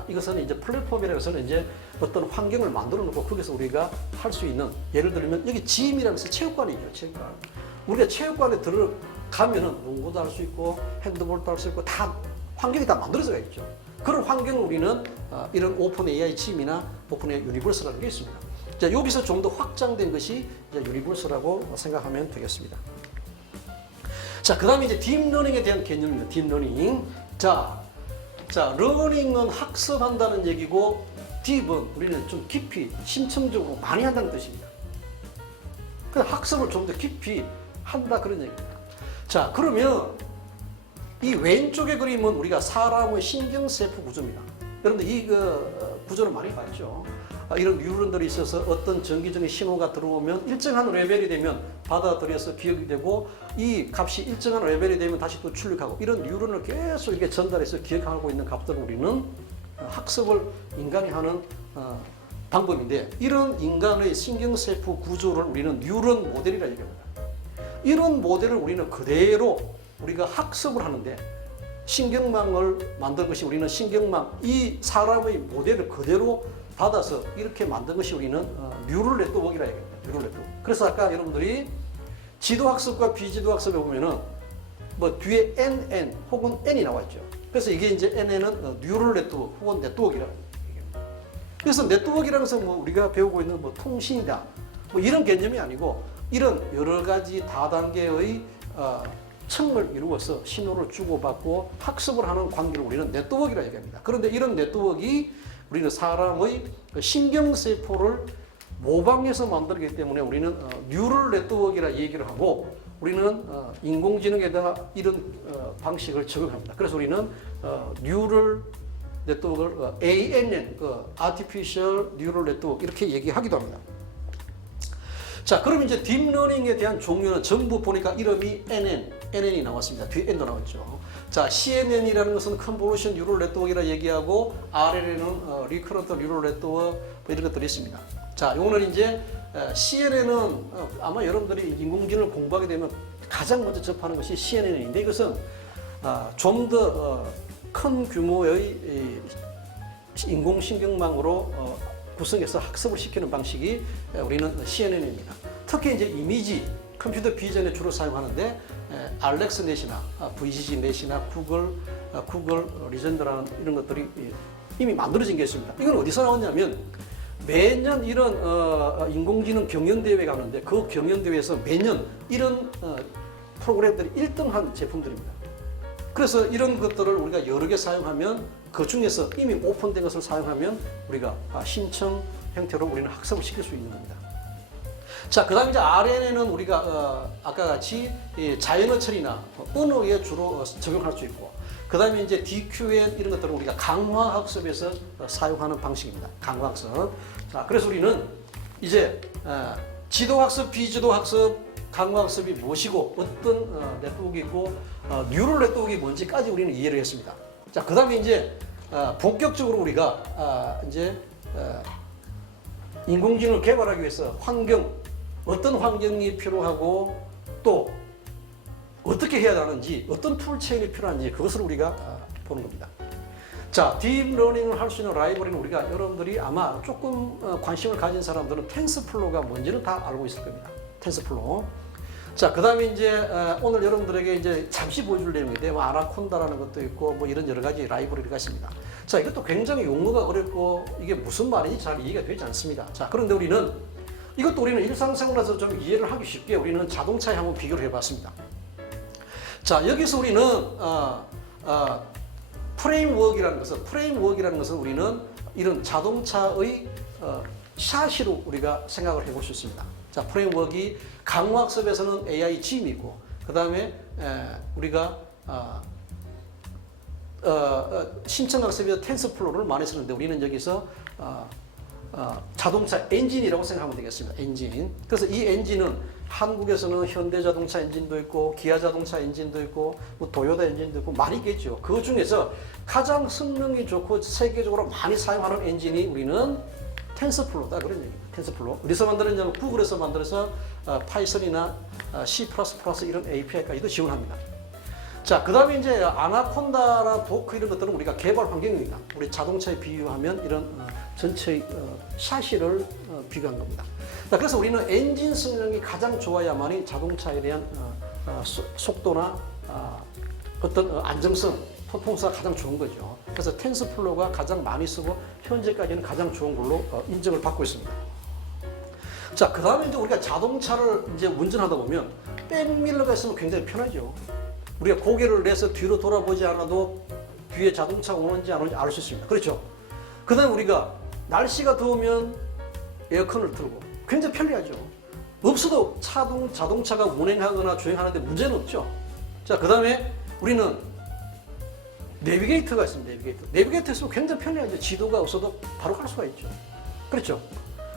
이것은 이제 플랫폼이라고 해서는 이제 어떤 환경을 만들어 놓고 거기서 우리가 할 수 있는, 예를 들면 여기 GM이라는 것은 체육관이죠. 체육관. 우리가 체육관에 들어가면은 농구도 할 수 있고 핸드볼도 할 수 있고 다 환경이 다 만들어져 있죠. 그런 환경을 우리는 이런 오픈 AI GM이나 오픈 AI 유니버스라는 게 있습니다. 자, 여기서 좀 더 확장된 것이 이제 유니버스라고 생각하면 되겠습니다. 자, 그 다음에 이제 딥러닝에 대한 개념입니다. 딥러닝. 자, 러닝은 학습한다는 얘기고, 딥은 우리는 좀 깊이, 심층적으로 많이 한다는 뜻입니다. 그 학습을 좀 더 깊이 한다 그런 얘기입니다. 자, 그러면 이 왼쪽의 그림은 우리가 사람의 신경세포 구조입니다. 여러분들 이 구조를 많이 봤죠. 이런 뉴런들이 있어서 어떤 전기적인 신호가 들어오면 일정한 레벨이 되면 받아들여서 기억이 되고, 이 값이 일정한 레벨이 되면 다시 또 출력하고, 이런 뉴런을 계속 이렇게 전달해서 기억하고 있는 값들을 우리는 학습을 인간이 하는 방법인데, 이런 인간의 신경세포 구조를 우리는 뉴런 모델이라 얘기합니다. 이런 모델을 우리는 그대로 우리가 학습을 하는데, 신경망을 만든 것이 우리는 신경망, 이 사람의 모델을 그대로 받아서 이렇게 만든 것이 우리는 뉴럴 네트워크이라 얘기합니다. 뉴럴 네트워크. 그래서 아까 여러분들이 지도학습과 비지도학습에 보면은 뭐 뒤에 NN 혹은 N이 나와 있죠. 그래서 이게 이제 NN은 뉴럴 네트워크 혹은 네트워크이라고 얘기합니다. 그래서 네트워크라는 것은 뭐 우리가 배우고 있는 뭐 통신이다, 뭐 이런 개념이 아니고, 이런 여러 가지 다단계의 층을 이루어서 신호를 주고받고 학습을 하는 관계를 우리는 네트워크라 얘기합니다. 그런데 이런 네트워크가 우리는 사람의 신경세포를 모방해서 만들기 때문에 우리는 뉴럴 네트워크라 얘기를 하고, 우리는 인공지능에다가 이런 방식을 적용합니다. 그래서 우리는 뉴럴 네트워크를 ANN, Artificial Neural Network 이렇게 얘기하기도 합니다. 자, 그럼 이제 딥러닝에 대한 종류는 전부 보니까 이름이 NN이 나왔습니다. 뒤에 N도 나왔죠. 자, CNN이라는 것은 컨볼루션 뉴럴 네트워크라 얘기하고, RNN은 리커런트 뉴럴 네트워크 이런 것들이 있습니다. 자, 요거는 이제 CNN은 아마 여러분들이 인공지능을 공부하게 되면 가장 먼저 접하는 것이 CNN인데, 이것은 좀 더 큰 규모의 인공신경망으로 구성해서 학습을 시키는 방식이 우리는 CNN입니다. 특히 이제 이미지, 컴퓨터 비전에 주로 사용하는데 알렉스넷이나 VGG넷이나 구글 리전드라는 이런 것들이 이미 만들어진 게 있습니다. 이건 어디서 나왔냐면, 매년 이런 인공지능 경연대회가 하는데, 그 경연대회에서 매년 이런 프로그램들이 1등한 제품들입니다. 그래서 이런 것들을 우리가 여러 개 사용하면, 그 중에서 이미 오픈된 것을 사용하면 우리가 신청 형태로 우리는 학습을 시킬 수 있는 겁니다. 자, 그 다음에 이제 RNN은 우리가 아까 같이 이 자연어 처리나 언어에 주로 적용할 수 있고, 그 다음에 이제 DQN 이런 것들은 우리가 강화학습에서 사용하는 방식입니다. 강화학습. 자, 그래서 우리는 이제 지도학습, 비지도학습, 강화학습이 무엇이고 어떤 네트워크가 있고 뉴럴 네트워크가 뭔지까지 우리는 이해를 했습니다. 자, 그 다음에 이제 본격적으로 우리가 이제 인공지능을 개발하기 위해서 어떤 환경이 필요하고 또 어떻게 해야 하는지, 어떤 툴체인이 필요한지 그것을 우리가 보는 겁니다. 자, 딥러닝을 할 수 있는 라이브러리는 우리가 여러분들이 아마 조금 관심을 가진 사람들은 텐서플로우가 뭔지는 다 알고 있을 겁니다. 텐서플로우. 자, 그 다음에 이제 오늘 여러분들에게 이제 잠시 보여줄 내용인데 뭐 아나콘다라는 것도 있고 뭐 이런 여러 가지 라이브러리가 있습니다. 자, 이것도 굉장히 용어가 어렵고 이게 무슨 말인지 잘 이해가 되지 않습니다. 자, 그런데 우리는 일상생활에서 좀 이해를 하기 쉽게 우리는 자동차에 한번 비교를 해봤습니다. 자, 여기서 우리는 프레임워크라는 것은 우리는 이런 자동차의 샤시로 우리가 생각을 해볼 수 있습니다. 자, 프레임워크가 강화학습에서는 AI GM이고, 그 다음에 우리가 신청학습에서 텐서플로우를 많이 쓰는데 우리는 여기서 자동차 엔진이라고 생각하면 되겠습니다. 엔진. 그래서 이 엔진은 한국에서는 현대자동차 엔진도 있고 기아자동차 엔진도 있고 뭐 도요타 엔진도 있고 많이 있겠죠. 그 중에서 가장 성능이 좋고 세계적으로 많이 사용하는 엔진이 우리는 텐서플로우다 그런 얘기입니다. 텐서플로우. 어디서 만들었냐면 구글에서 만들어서 파이썬이나 C++ 이런 API까지도 지원합니다. 자, 그 다음에 이제 아나콘다나 도크 이런 것들은 우리가 개발 환경입니다. 우리 자동차에 비유하면 이런 전체의 샤시를 비교한 겁니다. 자, 그래서 우리는 엔진 성능이 가장 좋아야만이 자동차에 대한 속도나 어떤 안정성, 퍼포먼스가 가장 좋은 거죠. 그래서 텐서플로우가 가장 많이 쓰고 현재까지는 가장 좋은 걸로 인정을 받고 있습니다. 자, 그 다음에 이제 우리가 자동차를 이제 운전하다 보면 백밀러가 있으면 굉장히 편하죠. 우리가 고개를 내서 뒤로 돌아보지 않아도 뒤에 자동차가 오는지 안 오는지 알 수 있습니다. 그렇죠? 그 다음에 우리가 날씨가 더우면 에어컨을 틀고 굉장히 편리하죠. 없어도 자동차가 운행하거나 주행하는데 문제는 없죠. 자, 그 다음에 우리는 내비게이터가 있습니다. 내비게이터 있으면 굉장히 편리하죠. 지도가 없어도 바로 갈 수가 있죠. 그렇죠?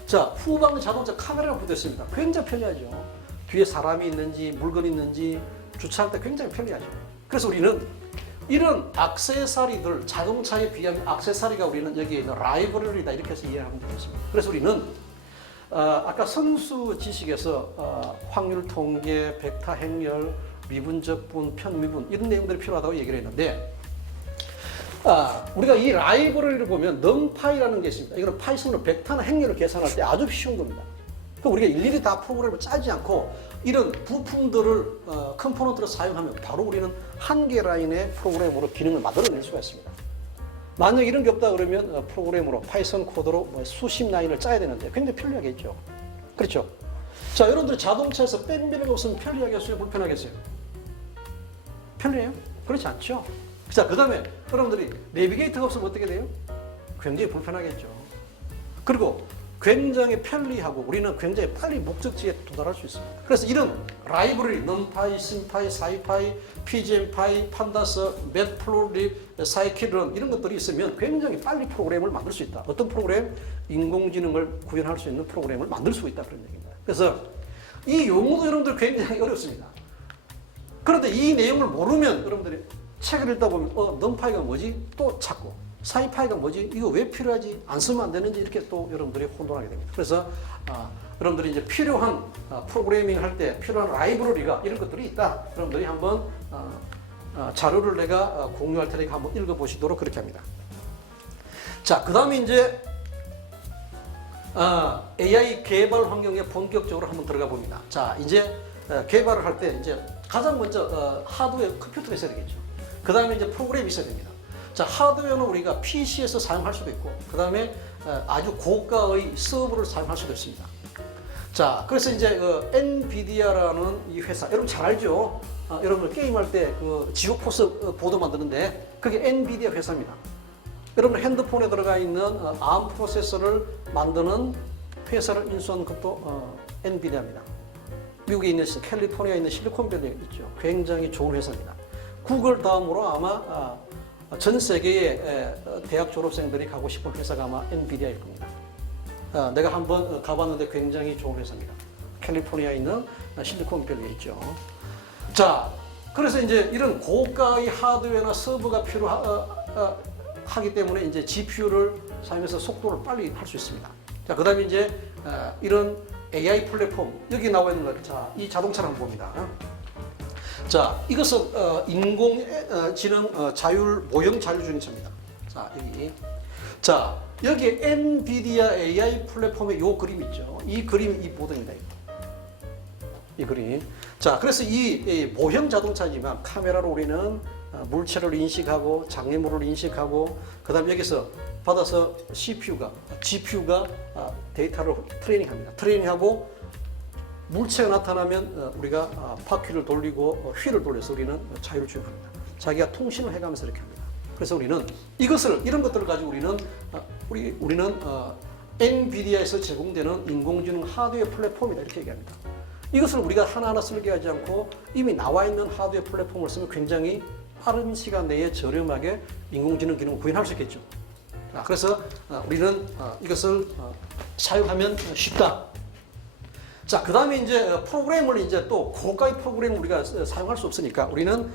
자, 후방 자동차 카메라가 붙어 있습니다. 굉장히 편리하죠. 뒤에 사람이 있는지 물건이 있는지 주차할 때 굉장히 편리하죠. 그래서 우리는 이런 액세서리들, 자동차에 비하면 액세서리가 우리는 여기에 있는 라이브러리다 이렇게 해서 이해하면 되겠습니다. 그래서 우리는 아까 선수 지식에서 확률 통계, 벡터 행렬, 미분적분, 편미분 이런 내용들이 필요하다고 얘기를 했는데 우리가 이 라이브러리를 보면 numPy라는 게 있습니다. 이거는 파이썬으로 벡터나 행렬을 계산할 때 아주 쉬운 겁니다. 그럼 우리가 일일이 다 프로그램을 짜지 않고 이런 부품들을 컴포넌트를 사용하면 바로 우리는 한 개 라인의 프로그램으로 기능을 만들어낼 수가 있습니다. 만약 이런 게 없다 그러면 프로그램으로 파이썬 코드로 수십 라인을 짜야 되는데 굉장히 편리하겠죠. 그렇죠? 자, 여러분들 자동차에서 백밀러가 없으면 편리하겠어요? 불편하겠어요? 편리해요? 그렇지 않죠? 자, 그 다음에 여러분들이 내비게이터가 없으면 어떻게 돼요? 굉장히 불편하겠죠. 그리고 굉장히 편리하고 우리는 굉장히 빨리 목적지에 도달할 수 있습니다. 그래서 이런 라이브러리, numPy, synpy, scipy, pgmpy, pandas, matplotlib, scikit-learn 이런 것들이 있으면 굉장히 빨리 프로그램을 만들 수 있다. 어떤 프로그램? 인공지능을 구현할 수 있는 프로그램을 만들 수 있다 그런 얘기입니다. 그래서 이 용어도 여러분들 굉장히 어렵습니다. 그런데 이 내용을 모르면 여러분들이 책을 읽다 보면 numPy가 뭐지? 또 찾고 scipy가 뭐지? 이거 왜 필요하지? 안 쓰면 안 되는지 이렇게 또 여러분들이 혼돈하게 됩니다. 그래서 여러분들이 이제 필요한 프로그래밍 할 때 필요한 라이브러리가 이런 것들이 있다. 여러분들이 한번 자료를 내가 공유할 테니까 한번 읽어보시도록 그렇게 합니다. 자, 그 다음에 이제 AI 개발 환경에 본격적으로 한번 들어가 봅니다. 자, 이제 개발을 할 때 이제 가장 먼저 하드웨어 컴퓨터가 있어야 되겠죠. 그 다음에 이제 프로그램이 있어야 됩니다. 자, 하드웨어는 우리가 PC에서 사용할 수도 있고, 그 다음에 아주 고가의 서버를 사용할 수도 있습니다. 자, 그래서 이제 엔비디아라는 이 회사, 여러분 잘 알죠? 여러분 게임할 때 그 지오포스 보드 만드는데 그게 엔비디아 회사입니다. 여러분 핸드폰에 들어가 있는 ARM 프로세서를 만드는 회사를 인수한 것도 엔비디아입니다. 미국에 있는 캘리포니아에 있는 실리콘밸리 있죠. 굉장히 좋은 회사입니다. 구글 다음으로 아마 전 세계의 대학 졸업생들이 가고 싶은 회사가 아마 엔비디아일 겁니다. 내가 한번 가봤는데 굉장히 좋은 회사입니다. 캘리포니아에 있는 실리콘밸리에 있죠. 자, 그래서 이제 이런 고가의 하드웨어나 서버가 필요하기 때문에 이제 GPU를 사용해서 속도를 빨리 할 수 있습니다. 자, 그 다음에 이제 이런 AI 플랫폼, 여기 나와 있는 것, 자, 이 자동차를 한번 봅니다. 자, 이것은 인공지능 모형 자율주행차입니다. 자, 여기. 자, 여기 엔비디아 AI 플랫폼의 요 그림 있죠. 이 그림이 이 보드입니다. 이 그림. 자, 그래서 이 모형 자동차지만 카메라로 우리는 물체를 인식하고 장애물을 인식하고 그다음에 여기서 받아서 GPU가 데이터를 트레이닝합니다. 트레이닝하고 물체가 나타나면 우리가 바퀴를 돌리고 휠을 돌려서 우리는 자율 주행합니다. 자기가 통신을 해가면서 이렇게 합니다. 그래서 우리는 이런 것들을 가지고 우리는 엔비디아에서 제공되는 인공지능 하드웨어 플랫폼이다 이렇게 얘기합니다. 이것을 우리가 하나하나 설계하지 않고 이미 나와 있는 하드웨어 플랫폼을 쓰면 굉장히 빠른 시간 내에 저렴하게 인공지능 기능을 구현할 수 있겠죠. 그래서 우리는 이것을 사용하면 쉽다. 자, 그 다음에 이제 프로그램을 이제 또 고가의 프로그램을 우리가 사용할 수 없으니까 우리는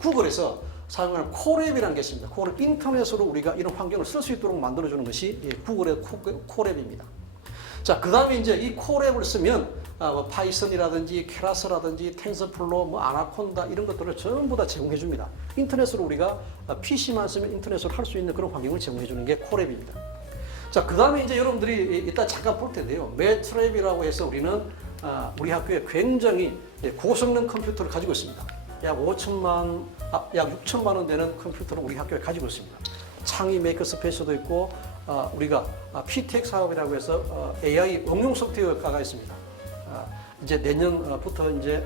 구글에서 사용하는 코랩이라는 게 있습니다. 코랩 인터넷으로 우리가 이런 환경을 쓸 수 있도록 만들어주는 것이 구글의 코랩입니다. 자, 그 다음에 이제 이 코랩을 쓰면 파이썬이라든지 케라스라든지 텐서플로, 아나콘다 이런 것들을 전부 다 제공해 줍니다. 인터넷으로 우리가 PC만 쓰면 인터넷으로 할 수 있는 그런 환경을 제공해 주는 게 코랩입니다. 자, 그 다음에 이제 여러분들이 이따 잠깐 볼 텐데요. 매트랩이라고 해서 우리는 우리 학교에 굉장히 고성능 컴퓨터를 가지고 있습니다. 약 6천만 원 되는 컴퓨터를 우리 학교에 가지고 있습니다. 창의 메이커 스페이스도 있고 우리가 PTX 사업이라고 해서 AI 응용 소프트웨어과가 있습니다. 이제 내년부터 이제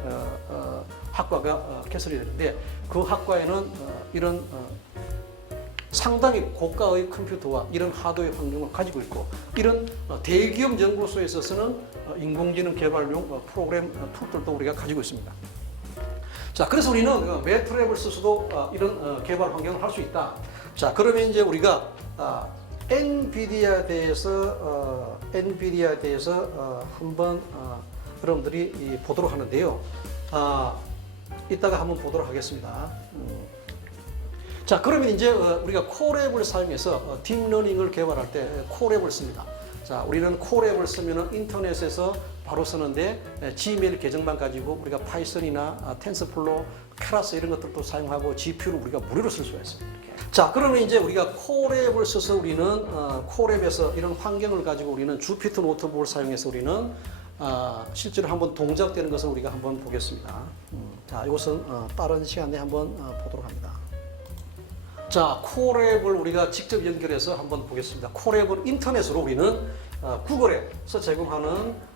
학과가 개설이 되는데 그 학과에는 이런 상당히 고가의 컴퓨터와 이런 하드웨어 환경을 가지고 있고 이런 대기업 연구소에 있어서는 인공지능 개발용 프로그램 툴들도 우리가 가지고 있습니다. 자, 그래서 우리는 매트랩을 써서도 이런 개발 환경을 할 수 있다. 자, 그러면 이제 우리가 엔비디아에 대해서 한번 여러분들이 보도록 하는데요. 이따가 한번 보도록 하겠습니다. 자, 그러면 이제 우리가 코랩을 사용해서 딥러닝을 개발할 때 코랩을 씁니다. 자, 우리는 코랩을 쓰면 인터넷에서 바로 쓰는데 지메일 계정만 가지고 우리가 파이썬이나 텐서플로, 케라스 이런 것들도 사용하고 GPU를 우리가 무료로 쓸 수가 있어요. 이렇게. 자, 그러면 이제 우리가 코랩을 써서 우리는 코랩에서 이런 환경을 가지고 우리는 주피터 노트북을 사용해서 우리는 실제로 한번 동작되는 것을 우리가 한번 보겠습니다. 자, 이것은 다른 시간에 한번 보도록 합니다. 자, 코랩을 우리가 직접 연결해서 한번 보겠습니다. 코랩은 인터넷으로 우리는 구글에서 제공하는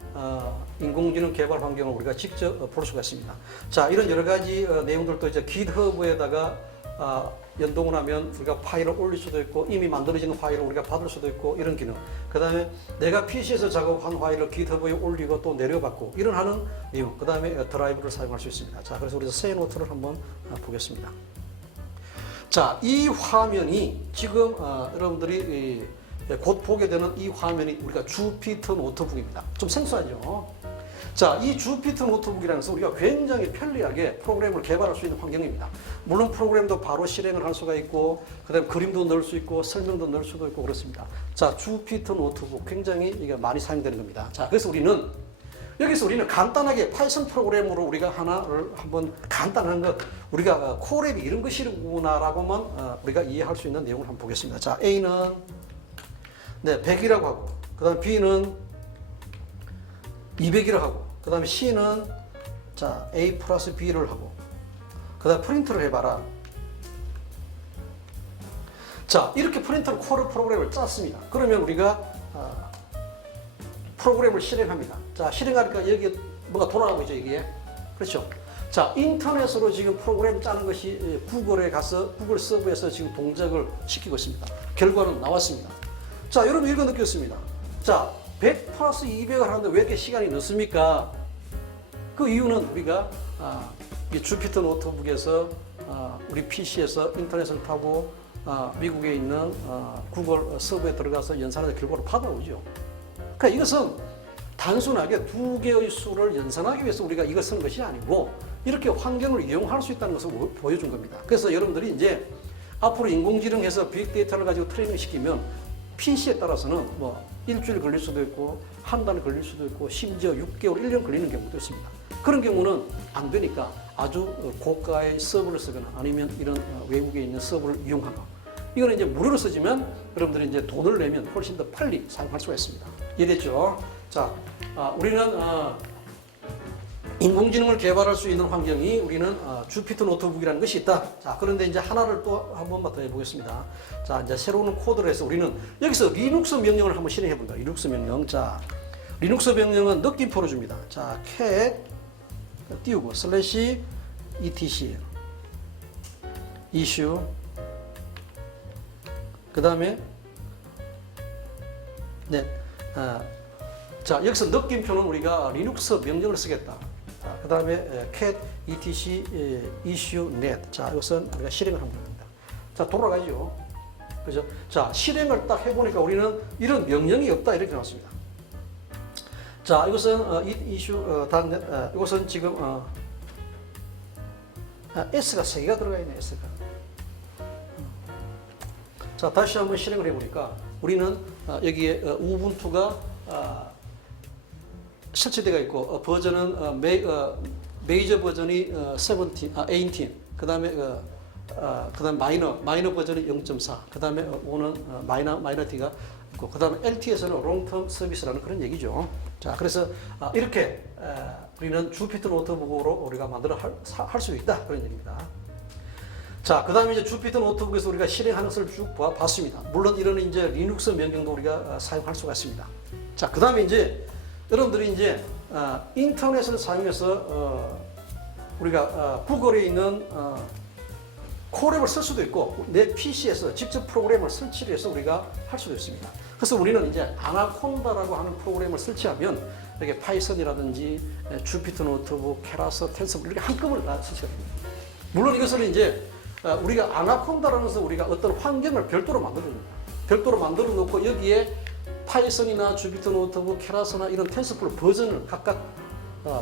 인공지능 개발 환경을 우리가 직접 볼 수가 있습니다. 자, 이런 여러 가지 내용들도 이제 GitHub에다가 연동을 하면 우리가 파일을 올릴 수도 있고 이미 만들어진 파일을 우리가 받을 수도 있고 이런 기능. 그 다음에 내가 PC에서 작업한 파일을 GitHub에 올리고 또 내려받고 이런 하는 내용. 그 다음에 드라이브를 사용할 수 있습니다. 자, 그래서 우리가 새 노트를 한번 보겠습니다. 자, 이 화면이 지금 여러분들이 곧 보게 되는 이 화면이 우리가 주피터 노트북입니다. 좀 생소하죠? 자, 이 주피터 노트북이라는 것은 우리가 굉장히 편리하게 프로그램을 개발할 수 있는 환경입니다. 물론 프로그램도 바로 실행을 할 수가 있고 그다음에 그림도 넣을 수 있고 설명도 넣을 수도 있고 그렇습니다. 자, 주피터 노트북 굉장히 이게 많이 사용되는 겁니다. 자, 그래서 여기서 우리는 간단하게 파이썬 프로그램으로 우리가 하나를 한번 간단한 것 우리가 코랩이 이런 것이구나라고만 우리가 이해할 수 있는 내용을 한번 보겠습니다. 자, A는 100이라고 하고 그 다음에 B는 200이라고 하고 그 다음에 C는 자, A 플러스 B를 하고 그 다음에 프린트를 해봐라. 자, 이렇게 프린터를 프로그램을 짰습니다. 그러면 우리가 프로그램을 실행합니다. 자, 실행하니까 여기 뭐가 돌아가고 있죠, 이게. 그렇죠. 자, 인터넷으로 지금 프로그램 짜는 것이 구글에 가서 구글 서버에서 지금 동작을 시키고 있습니다. 결과는 나왔습니다. 자, 여러분 이거 느꼈습니다. 자, 100 플러스 200을 하는데 왜 이렇게 시간이 늦습니까? 그 이유는 우리가 이 주피터 노트북에서 우리 PC에서 인터넷을 타고 미국에 있는 구글 서버에 들어가서 연산해서 결과를 받아오죠. 그러니까 이것은 단순하게 두 개의 수를 연산하기 위해서 우리가 이걸 쓴 것이 아니고 이렇게 환경을 이용할 수 있다는 것을 보여준 겁니다. 그래서 여러분들이 이제 앞으로 인공지능에서 빅데이터를 가지고 트레이닝 시키면 PC에 따라서는 뭐 일주일 걸릴 수도 있고 한 달 걸릴 수도 있고 심지어 6개월, 1년 걸리는 경우도 있습니다. 그런 경우는 안 되니까 아주 고가의 서버를 쓰거나 아니면 이런 외국에 있는 서버를 이용하고 이거는 이제 무료로 쓰지만 여러분들이 이제 돈을 내면 훨씬 더 빨리 사용할 수가 있습니다. 이해됐죠? 자, 우리는 인공지능을 개발할 수 있는 환경이 우리는 주피터 노트북이라는 것이 있다. 자, 그런데 이제 하나를 또 한 번만 더 해보겠습니다. 자, 이제 새로운 코드를 해서 우리는 여기서 리눅스 명령을 한번 실행해 본다. 리눅스 명령. 자, 리눅스 명령은 느낌표로 줍니다. 자, cat 띄우고 슬래시 etc issue 그 다음에 네, 자, 여기서 느낌표는 우리가 리눅스 명령을 쓰겠다. 자, 그 다음에 cat etc issue net. 자, 이것은 우리가 실행을 하면 됩니다. 자, 돌아가죠. 그죠? 자, 실행을 딱 해보니까 우리는 이런 명령이 없다. 이렇게 나왔습니다. 자, 이것은 issue net. 이것은 지금 S가 3개가 들어가 있네, S가. 자, 다시 한번 실행을 해보니까 우리는 여기에 우분투가 설치되어 있고 버전은 메이저 버전이 18, 그 다음에 마이너 버전이 0.4, 그 다음에 오는 마이너 T가 있고, 그 다음에 LT에서는 롱텀 서비스라는 그런 얘기죠. 자, 그래서 이렇게 우리는 주피터 노트북으로 우리가 만들어 할 수 있다 그런 얘기입니다. 자, 그 다음에 이제 주피터 노트북에서 우리가 실행하는 것을 쭉 봤습니다. 물론 이런 이제 리눅스 명령도 우리가 사용할 수가 있습니다. 자, 그 다음에 이제 여러분들이 이제 인터넷을 사용해서 우리가 구글에 있는 콜앱을 쓸 수도 있고 내 PC에서 직접 프로그램을 설치를 해서 우리가 할 수도 있습니다. 그래서 우리는 이제 아나콘다라고 하는 프로그램을 설치하면 이렇게 파이썬이라든지 주피터 노트북, 케라스, 텐서블 이렇게 한꺼번에 다 설치가 됩니다. 물론 이것을 이제 우리가 아나콘다라는 것은 우리가 어떤 환경을 별도로 만들어 줍니다. 별도로 만들어 놓고 여기에 파이썬이나 주피터 노트북, 케라스나 이런 텐서플 버전을 각각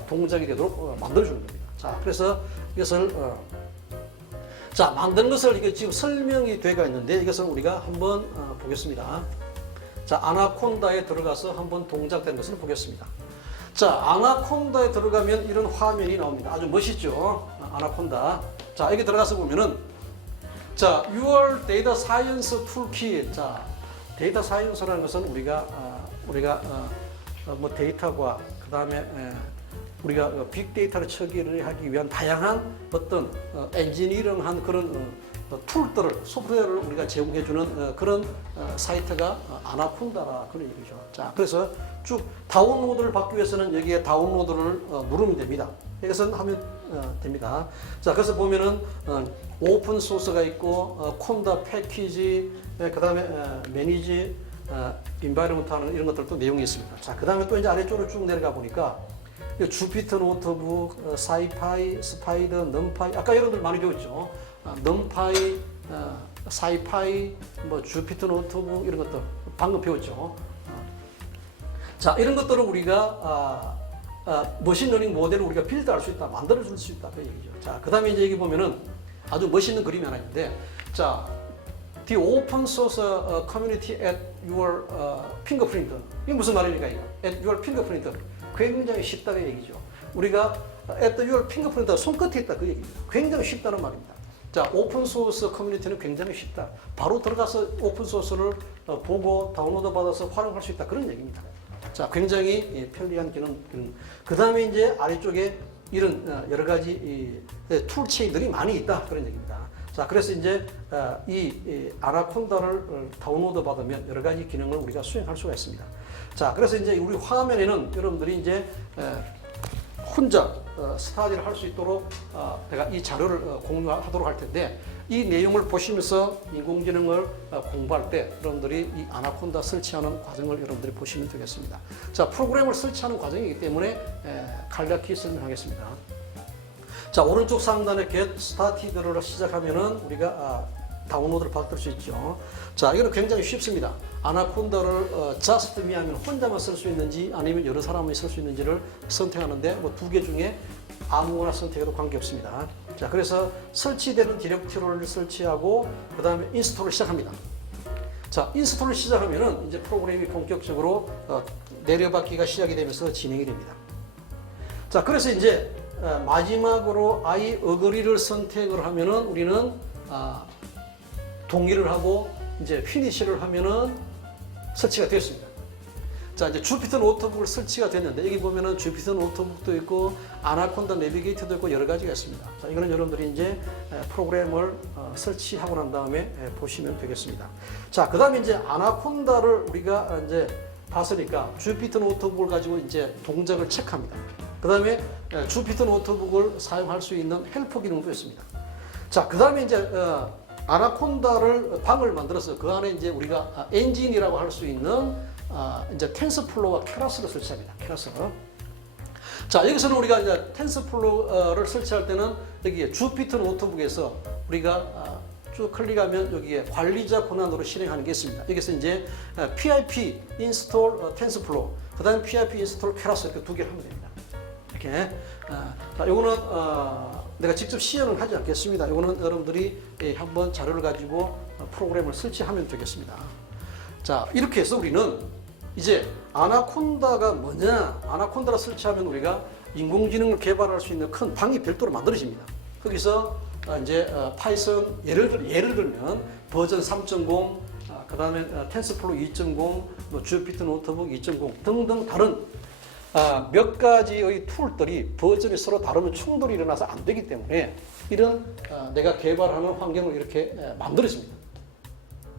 동작이 되도록 만들어 주는 겁니다. 자, 그래서 이것을 자, 만든 것을 이게 지금 설명이 되어 있는데 이것을 우리가 한번 보겠습니다. 자, 아나콘다에 들어가서 한번 동작된 것을 보겠습니다. 자, 아나콘다에 들어가면 이런 화면이 나옵니다. 아주 멋있죠? 아나콘다. 자, 여기 들어가서 보면은 자, Your Data Science Toolkit. 자, 데이터 사이언스라는 것은 우리가 뭐 데이터과 그 다음에 우리가 빅데이터를 처리를 하기 위한 다양한 어떤 엔지니어링한 그런 툴들을 소프트웨어를 우리가 제공해주는 그런 사이트가 아나콘다라 그런 얘기죠. 자, 그래서 쭉 다운로드를 받기 위해서는 여기에 다운로드를 누르면 됩니다. 이것은 하면 됩니다. 자, 그래서 보면은 오픈 소스가 있고 콘다 패키지, 그 다음에 매니지 인바이러먼트 하는 이런 것들도 내용이 있습니다. 자, 그 다음에 또 이제 아래쪽으로 쭉 내려가 보니까 주피터 노트북, 사이파이, 스파이더, 넘파이, 아까 여러분들 많이 배웠죠. 넘파이, 사이파이, 뭐 주피터 노트북 이런 것들 방금 배웠죠. 자, 이런 것들을 우리가 머신러닝 모델을 우리가 빌드할 수 있다, 만들어줄 수 있다 그 얘기죠. 자, 그 다음에 이제 여기 보면은 아주 멋있는 그림이 하나 있는데, 자, The Open Source Community at Your Fingerprint. 이게 무슨 말입니까 이거? At Your Fingerprint. 굉장히 쉽다는 얘기죠. 우리가 at your fingerprint 손끝에 있다 그 얘기입니다. 굉장히 쉽다는 말입니다. 자, 오픈 소스 커뮤니티는 굉장히 쉽다. 바로 들어가서 오픈 소스를 보고 다운로드 받아서 활용할 수 있다 그런 얘기입니다. 자, 굉장히 편리한 기능. 그 다음에 이제 아래쪽에 이런 여러 가지 툴 체인들이 많이 있다 그런 얘기입니다. 자, 그래서 이제 이 아나콘다를 다운로드 받으면 여러 가지 기능을 우리가 수행할 수가 있습니다. 자, 그래서 이제 우리 화면에는 여러분들이 이제 혼자 스타디를 할 수 있도록 제가 이 자료를 공유하도록 할 텐데, 이 내용을 보시면서 인공지능을 공부할 때 여러분들이 이 아나콘다 설치하는 과정을 여러분들이 보시면 되겠습니다. 자, 프로그램을 설치하는 과정이기 때문에 간략히 설명하겠습니다. 자, 오른쪽 상단에 Get Started를 시작하면은 우리가 다운로드를 받을 수 있죠. 자, 이거는 굉장히 쉽습니다. 아나콘다를 just me 하면 혼자만 쓸 수 있는지 아니면 여러 사람이 쓸 수 있는지를 선택하는데 뭐 두 개 중에 아무거나 선택해도 관계없습니다. 자, 그래서 설치되는 디렉토리를 설치하고 그 다음에 인스톨을 시작합니다. 자, 인스톨을 시작하면은 이제 프로그램이 본격적으로 내려받기가 시작이 되면서 진행이 됩니다. 자, 그래서 이제 마지막으로 I agree를 선택을 하면은 우리는 동의를 하고 이제 피니시를 하면은 설치가 되었습니다. 자, 이제 주피터 노트북을 설치가 됐는데 여기 보면은 주피터 노트북도 있고 아나콘다 내비게이터도 있고 여러 가지가 있습니다. 자, 이거는 여러분들이 이제 프로그램을 설치하고 난 다음에 보시면 되겠습니다. 자, 그다음에 이제 아나콘다를 우리가 이제 봤으니까 주피터 노트북을 가지고 이제 동작을 체크합니다. 그다음에 주피터 노트북을 사용할 수 있는 헬퍼 기능도 있습니다. 자, 그다음에 이제 아나콘다를 방을 만들어서 그 안에 이제 우리가 엔진이라고 할 수 있는 이제 텐서플로우와 케라스를 설치합니다. 케라스. 자, 여기서는 우리가 이제 텐서플로우를 설치할 때는 여기에 주피터 노트북에서 우리가 쭉 클릭하면 여기에 관리자 권한으로 실행하는 게 있습니다. 여기서 이제 PIP install 텐서플로우, 그다음에 PIP install 케라스 이렇게 두 개를 하면 됩니다. 이렇게. 자, 요거는 내가 직접 시연을 하지 않겠습니다. 요거는 여러분들이 한번 자료를 가지고 프로그램을 설치하면 되겠습니다. 자, 이렇게 해서 우리는 이제 아나콘다가 뭐냐? 아나콘다를 설치하면 우리가 인공지능을 개발할 수 있는 큰 방이 별도로 만들어집니다. 거기서 이제 파이썬 예를 들면 버전 3.0, 그다음에 텐서플로우 2.0, 뭐 주피터 노트북 2.0 등등 다른 몇 가지의 툴들이 버전이 서로 다르면 충돌이 일어나서 안 되기 때문에 이런 내가 개발하는 환경을 이렇게 만들어집니다.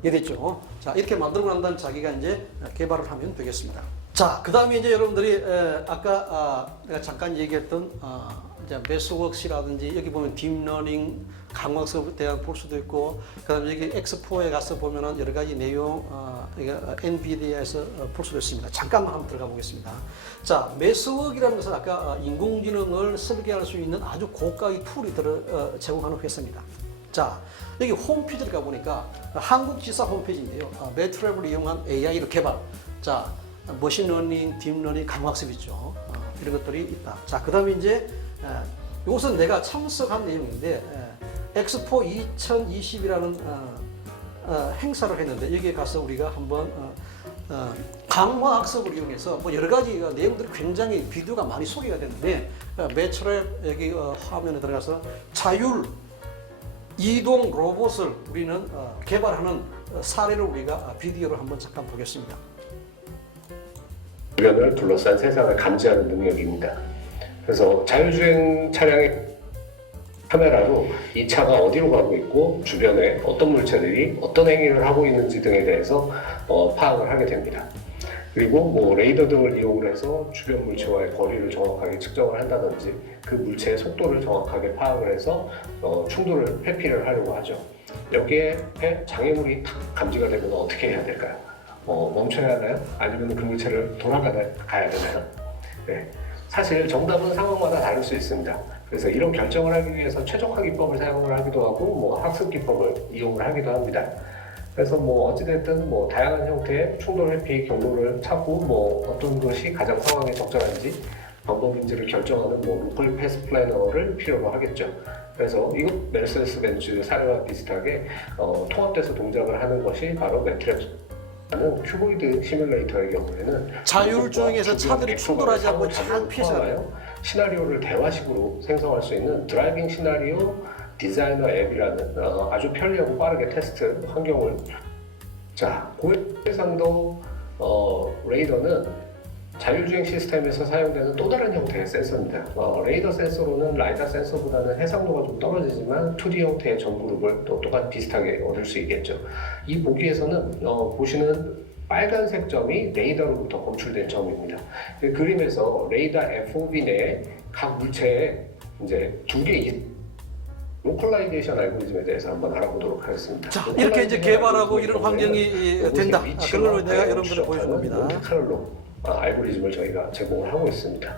이해됐죠? 자, 이렇게 만들고 난 다음에 자기가 이제 개발을 하면 되겠습니다. 자, 그 다음에 이제 여러분들이 아까 내가 잠깐 얘기했던 이제 매스웍시라든지 여기 보면 딥러닝 강화학습에 대한 볼 수도 있고, 그 다음에 여기 엑스포에 가서 보면은 여러 가지 내용 엔비디아에서 볼 수도 있습니다. 잠깐만 한번 들어가 보겠습니다. 자, 매스웍이라는 것은 아까 인공지능을 설계할 수 있는 아주 고가의 툴이 제공하는 회사입니다. 자, 여기 홈페이지를 가보니까 한국지사 홈페이지인데요. 매트랩을 이용한 AI를 개발. 자, 머신러닝, 딥러닝, 강화학습 있죠. 이런 것들이 있다. 자, 그 다음에 이제 이것은 내가 참석한 내용인데 엑스포 2020이라는 행사를 했는데 여기에 가서 우리가 한번 강화학습을 이용해서 뭐 여러 가지 내용들이 굉장히 비디오가 많이 소개가 되는데 매트랩 여기 화면에 들어가서 자율 이동 로봇을 우리는 개발하는 사례를 우리가 비디오를 한번 잠깐 보겠습니다. 주변을 둘러싼 세상을 감지하는 능력입니다. 그래서 자율주행 차량의 카메라로 이 차가 어디로 가고 있고 주변에 어떤 물체들이 어떤 행위를 하고 있는지 등에 대해서 파악을 하게 됩니다. 그리고 뭐 레이더 등을 이용을 해서 주변 물체와의 거리를 정확하게 측정을 한다든지 그 물체의 속도를 정확하게 파악을 해서 충돌을 회피를 하려고 하죠. 여기에 장애물이 탁 감지가 되면 어떻게 해야 될까요? 멈춰야 하나요? 아니면 그 물체를 가야 되나요? 네. 사실 정답은 상황마다 다를 수 있습니다. 그래서 이런 결정을 하기 위해서 최적화 기법을 사용을 하기도 하고 뭐 학습 기법을 이용을 하기도 합니다. 그래서 뭐 어찌됐든 뭐 다양한 형태의 충돌 회피 경로를 찾고 뭐 어떤 것이 가장 상황에 적절한지 방법인지를 결정하는 뭐 로컬 패스 플래너를 필요로 하겠죠. 그래서 이것 메르세데스 벤츠 사례와 비슷하게 통합돼서 동작을 하는 것이 바로 매트랩 큐보이드 시뮬레이터의 경우에는 자율주행에서 차들이 충돌하지 않고 잘 피해서요. 시나리오를 대화식으로 생성할 수 있는 드라이빙 시나리오 디자이너 앱이라는 아주 편리하고 빠르게 테스트 환경을 자, 고해상도 레이더는 자율주행 시스템에서 사용되는 또 다른 형태의 센서입니다. 레이더 센서로는 라이다 센서보다는 해상도가 좀 떨어지지만 2D 형태의 전그룹을 또 똑같이 비슷하게 얻을 수 있겠죠. 이 보기에서는 보시는 빨간색 점이 레이더로부터 검출된 점입니다. 그 그림에서 레이더 FOV 내에 각 물체에 이제 2개 로컬라이제이션 알고리즘에 대해서 한번 알아보도록 하겠습니다. 자, 이렇게 이제 개발하고 이런 환경이 된다. 그런 걸 내가 여러분들을 보여준 겁니다. 몬테카를로 알고리즘을 저희가 제공을 하고 있습니다.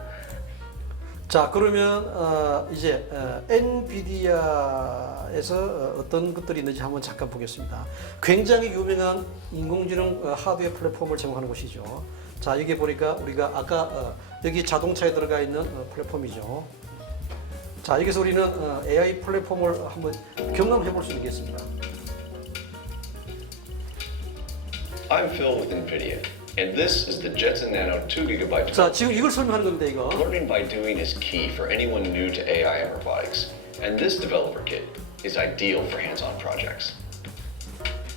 자, 그러면 이제 엔비디아에서 어떤 것들이 있는지 한번 잠깐 보겠습니다. 굉장히 유명한 인공지능 하드웨어 플랫폼을 제공하는 곳이죠. 자, 여기 보니까 우리가 아까 여기 자동차에 들어가 있는 플랫폼이죠. 자, 여기서 우리는 AI 플랫폼을 한번 경험해 볼 수 있겠습니다. I'm Phil with NVIDIA, and this is the Jetson Nano 2GB. 자, 지금 이걸 설명하는 겁니다, 이거. Learning by doing is key for anyone new to AI and robotics, and this developer kit is ideal for hands-on projects.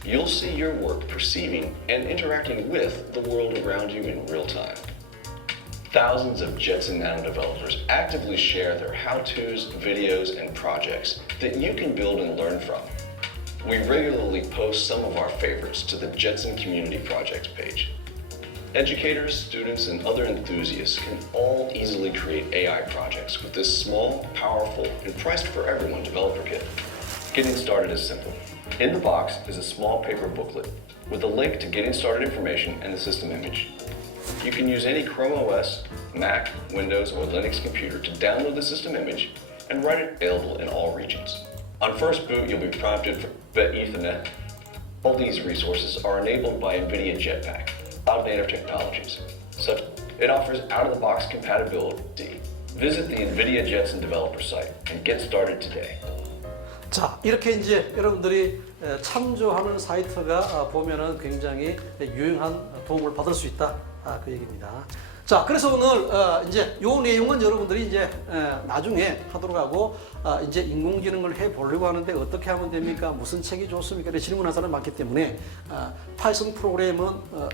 You'll see your work perceiving and interacting with the world around you in real time. Thousands of Jetson Nano developers actively share their how-tos, videos, and projects that you can build and learn from. We regularly post some of our favorites to the Jetson Community Projects page. Educators, students, and other enthusiasts can all easily create AI projects with this small, powerful, and priced for everyone developer kit. Getting started is simple. In the box is a small paper booklet with a link to getting started information and the system image. You can use any Chrome OS, Mac, Windows, or Linux computer to download the system image and write it available in all regions. On first boot, you'll be prompted for Ethernet. All these resources are enabled by NVIDIA Jetpack, cloud-native technologies. So it offers out-of-the-box compatibility. Visit the NVIDIA Jetson developer site and get started today. 자, 이렇게 이제 여러분들이 참조하는 사이트가 보면은 굉장히 유용한 도움을 받을 수 있다. 그 얘기입니다. 자, 그래서 오늘 이제 요 내용은 여러분들이 이제 나중에 하도록 하고 이제 인공지능을 해 보려고 하는데 어떻게 하면 됩니까? 무슨 책이 좋습니까? 이렇게 질문하는 사람이 많기 때문에 파이썬 프로그램은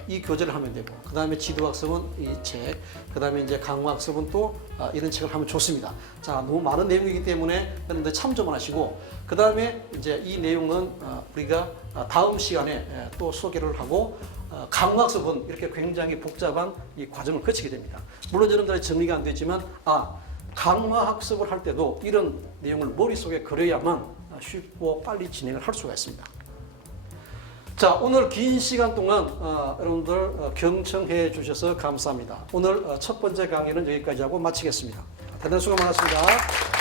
이 교재를 하면 되고, 그 다음에 지도학습은 이 책, 그 다음에 이제 강화학습은 또 이런 책을 하면 좋습니다. 자, 너무 많은 내용이기 때문에 여러분들 참조만 하시고, 그 다음에 이제 이 내용은 우리가 다음 시간에 또 소개를 하고, 강화학습은 이렇게 굉장히 복잡한 이 과정을 거치게 됩니다. 물론 여러분들이 정리가 안 되지만 강화학습을 할 때도 이런 내용을 머릿속에 그려야만 쉽고 빨리 진행을 할 수가 있습니다. 자, 오늘 긴 시간 동안 여러분들 경청해 주셔서 감사합니다. 오늘 첫 번째 강의는 여기까지 하고 마치겠습니다. 대단히 수고 많았습니다.